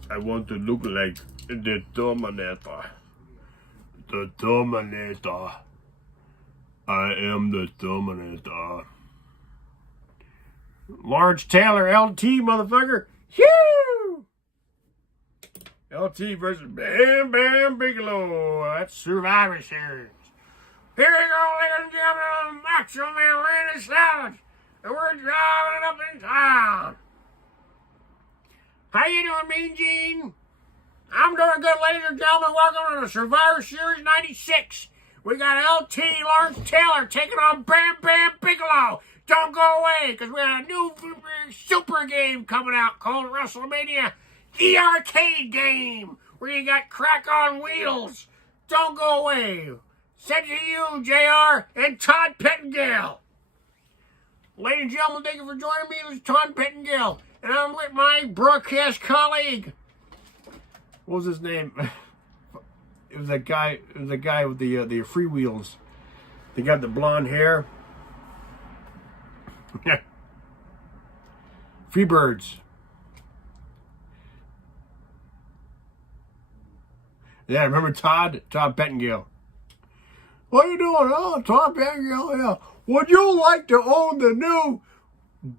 I want to look like the Terminator. The Terminator. I am the Terminator. Lawrence Taylor, LT, motherfucker. Phew! LT versus Bam Bam Bigelow. That's Survivor Series. Here we go, ladies and gentlemen, Macho Man Randy Savage. And we're driving it up in town. How you doing, Mean Gene? I'm doing good, ladies and gentlemen. Welcome to the Survivor Series 96. We got LT, Lawrence Taylor, taking on Bam Bam Bigelow. Don't go away, because we got a new super game coming out called WrestleMania, the arcade game, where you got crack on wheels. Don't go away. Send to you, JR, and Todd Pettengill. Ladies and gentlemen, thank you for joining me. This is Todd Pettengill, and I'm with my broadcast colleague. What was his name? It was that guy. It was the guy with the freewheels. They got the blonde hair. Freebirds. Yeah, remember Todd? Todd Pettingill. What are you doing? Oh, Todd Pettingill, yeah. Would you like to own the new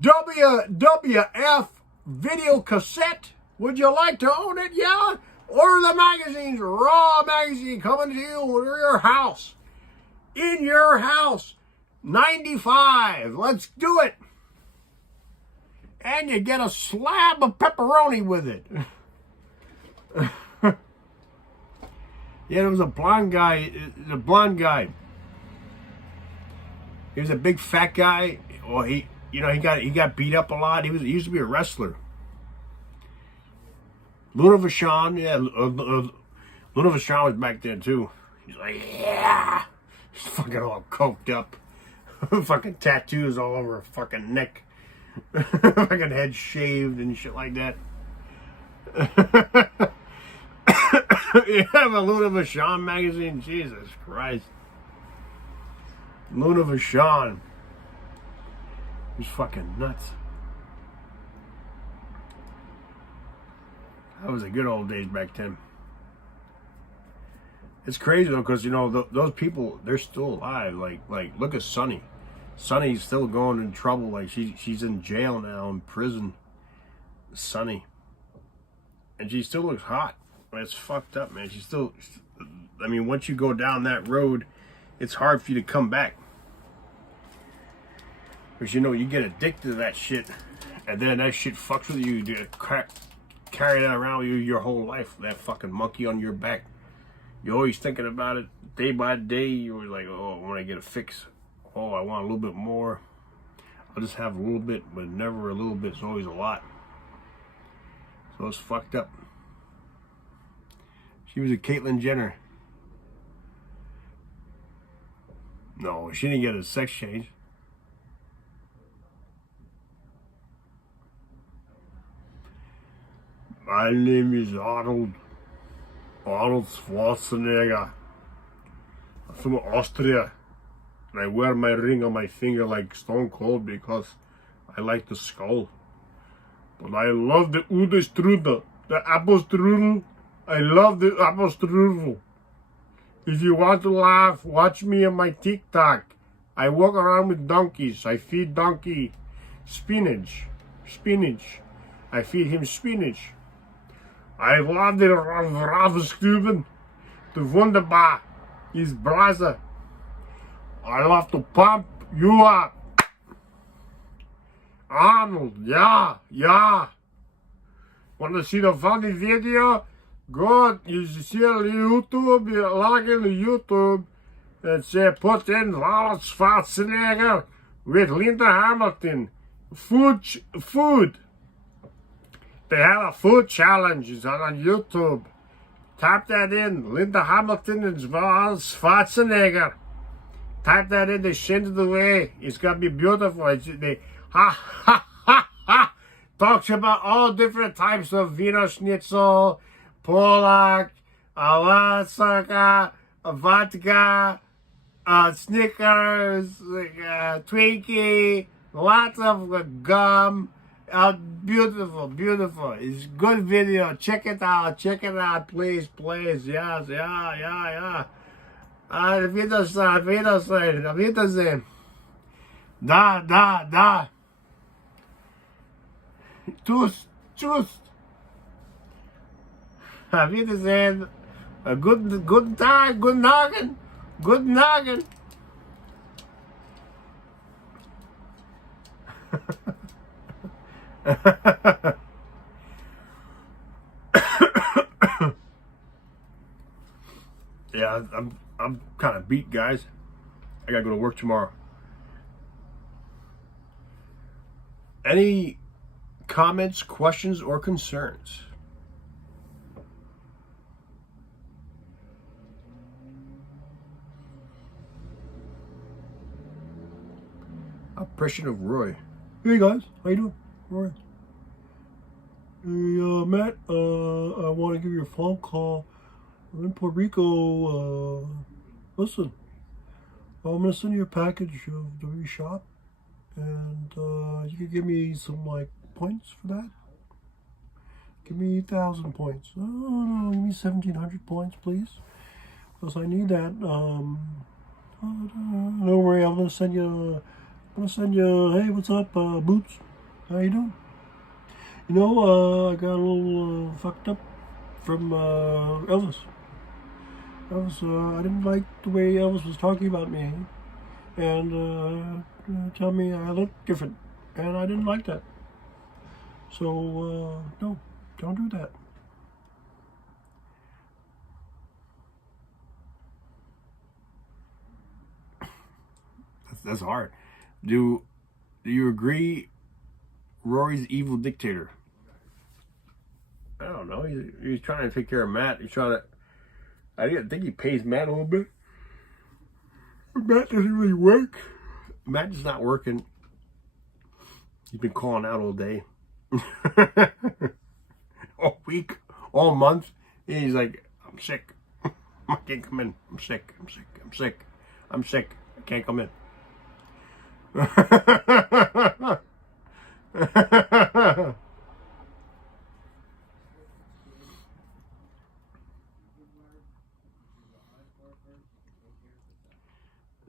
WWF video cassette? Would you like to own it? Yeah? Order the magazines. Raw magazine coming to you to your house. In your house. 95. Let's do it. And you get a slab of pepperoni with it. Yeah, there was a blonde guy. The blonde guy. He was a big fat guy. Well, he got beat up a lot. He used to be a wrestler. Luna Vachon, yeah, Luna Vachon was back there too. He's like, yeah, he's fucking all coked up, fucking tattoos all over her fucking neck, fucking head shaved and shit like that. You have a Luna Vachon magazine? Jesus Christ. Luna Vachon. He's fucking nuts. That was the good old days back then. It's crazy though, because those people, they're still alive. Like look at Sunny. Sunny's still going in trouble. Like she's in jail now, in prison. Sunny. And she still looks hot. It's fucked up, man. She's still, I mean, once you go down that road, it's hard for you to come back. Because you get addicted to that shit, and then that shit fucks with you. You carry that around with you your whole life. That fucking monkey on your back. You're always thinking about it day by day. You're like, oh, when I get a fix, oh, I want a little bit more. I'll just have a little bit, but never a little bit. It's always a lot. So it's fucked up. She was a Caitlyn Jenner. No, she didn't get a sex change. My name is Arnold Schwarzenegger. I'm from Austria. And I wear my ring on my finger like Stone Cold because I like the skull. But I love the Ude Strudel, the apple strudel. I love the apple strudel. If you want to laugh, watch me on my TikTok. I walk around with donkeys. I feed donkey spinach. I feed him spinach. I love the Ravenskuben. The wunderbar. His brother. I love to pump you up. Arnold, yeah. Want to see the funny video? Good, you see on YouTube, you log into YouTube and say put in Arnold Schwarzenegger with Linda Hamilton. Food. They have a food challenge. It's on YouTube. Type that in. Linda Hamilton and Arnold Schwarzenegger. Type that in. They send it away. It's gonna be beautiful. Talks about all different types of Wiener Schnitzel, Polak, Alaska, vodka, Snickers, Twinkie, lots of gum. Beautiful. It's good video. Check it out, please. Yes. Wiedersehen. Da. Tschüss. Auf Wiedersehen. Guten Tag, guten Morgen. Yeah, I'm kind of beat, guys. I gotta go to work tomorrow. Any comments, questions, or concerns? Impression of Roy. Hey guys, how you doing? Roy. Hey Matt, I want to give you a phone call. I'm in Puerto Rico. Listen, I'm gonna send you a package of the reshop, and you can give me some like points for that. Give me 1,000 points. Oh no, give me 1,700 points, please, because I need that. Don't worry, I'm gonna send you. Hey, what's up, Boots? How you doing? You know, I got a little fucked up from Elvis. I didn't like the way Elvis was talking about me, and tell me I look different, and I didn't like that. So no, don't do that. That's hard. Do you agree? Rory's evil dictator. I don't know. He's trying to take care of Matt. He's trying to. I think he pays Matt a little bit. But Matt doesn't really work. Matt is not working. He's been calling out all day. All week. All month. And he's like, I'm sick. I can't come in. I'm sick. I'm sick. I'm sick. I'm sick. I can't come in.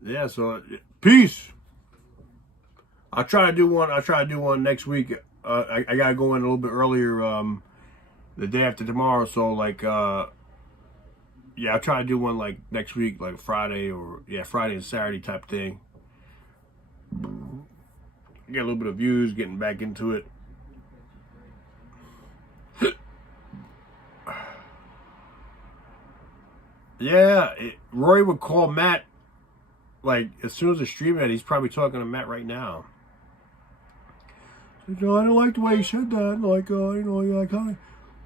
Yeah, so peace. I'll try to do one next week. I gotta go in a little bit earlier the day after tomorrow, so like yeah, I'll try to do one like next week, like Friday Friday and Saturday type thing. Get a little bit of views, getting back into it. Yeah, Roy would call Matt like as soon as the stream ended. He's probably talking to Matt right now. You know, I didn't like the way he said that. Like, you know, I kind of,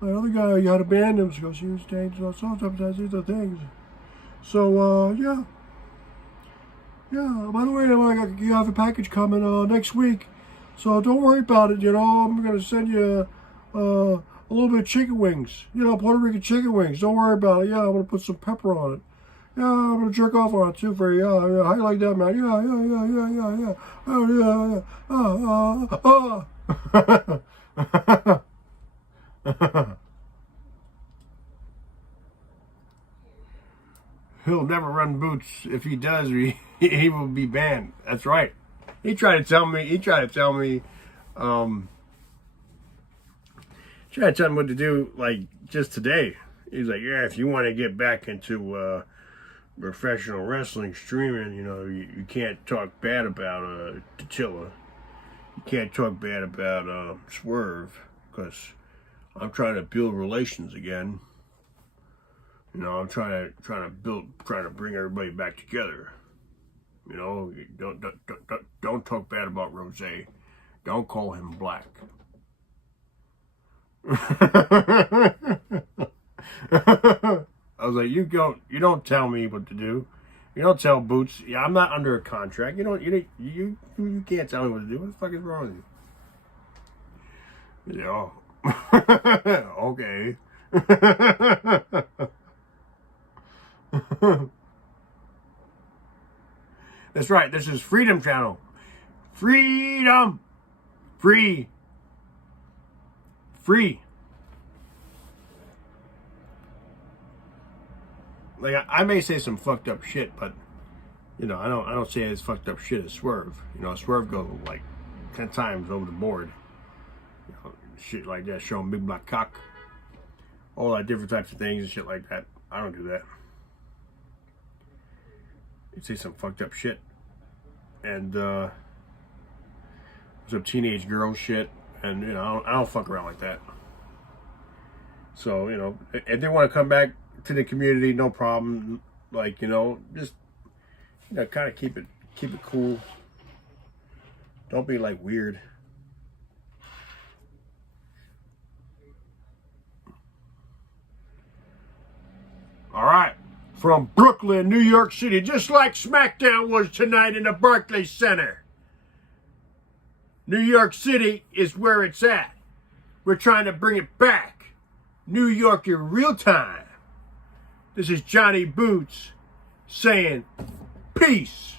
my other guy, you had to ban him because he was saying sometimes these are things. So, yeah. Yeah, by the way, you have a package coming next week. So don't worry about it, you know. I'm going to send you a little bit of chicken wings. You know, Puerto Rican chicken wings. Don't worry about it. Yeah, I'm going to put some pepper on it. Yeah, I'm going to jerk off on it too for you. Yeah, how you like that, man? Yeah. Oh, yeah. He'll never run Boots. If he does, he will be banned. That's right. He tried to tell me. Tried to tell me what to do. Like just today, he's like, "Yeah, if you want to get back into professional wrestling streaming, you know, you can't talk bad about T'Chilla. You can't talk bad about Swerve because I'm trying to build relations again. You know, I'm trying to bring everybody back together. You know, don't talk bad about Rose. Don't call him black." I was like, you don't tell me what to do. You don't tell Boots. Yeah, I'm not under a contract. You can't tell me what to do. What the fuck is wrong with you? Yeah. Okay. That's right. This is Freedom Channel. Freedom. Free. Like I may say some fucked up shit, but you know, I don't say as fucked up shit as Swerve. You know, Swerve goes like 10 times over the board. You know, shit like that, showing big black cock, all that different types of things and shit like that. I don't do that. You say some fucked up shit, and some teenage girl shit, and you know, I don't fuck around like that. So you know, if they want to come back to the community, no problem. Like, you know, just, you know, kind of keep it cool. Don't be like weird. All right, from Brooklyn, New York City, just like SmackDown was tonight in the Barclays Center. New York City is where it's at. We're trying to bring it back. New York in real time. This is Jonnyboots saying peace.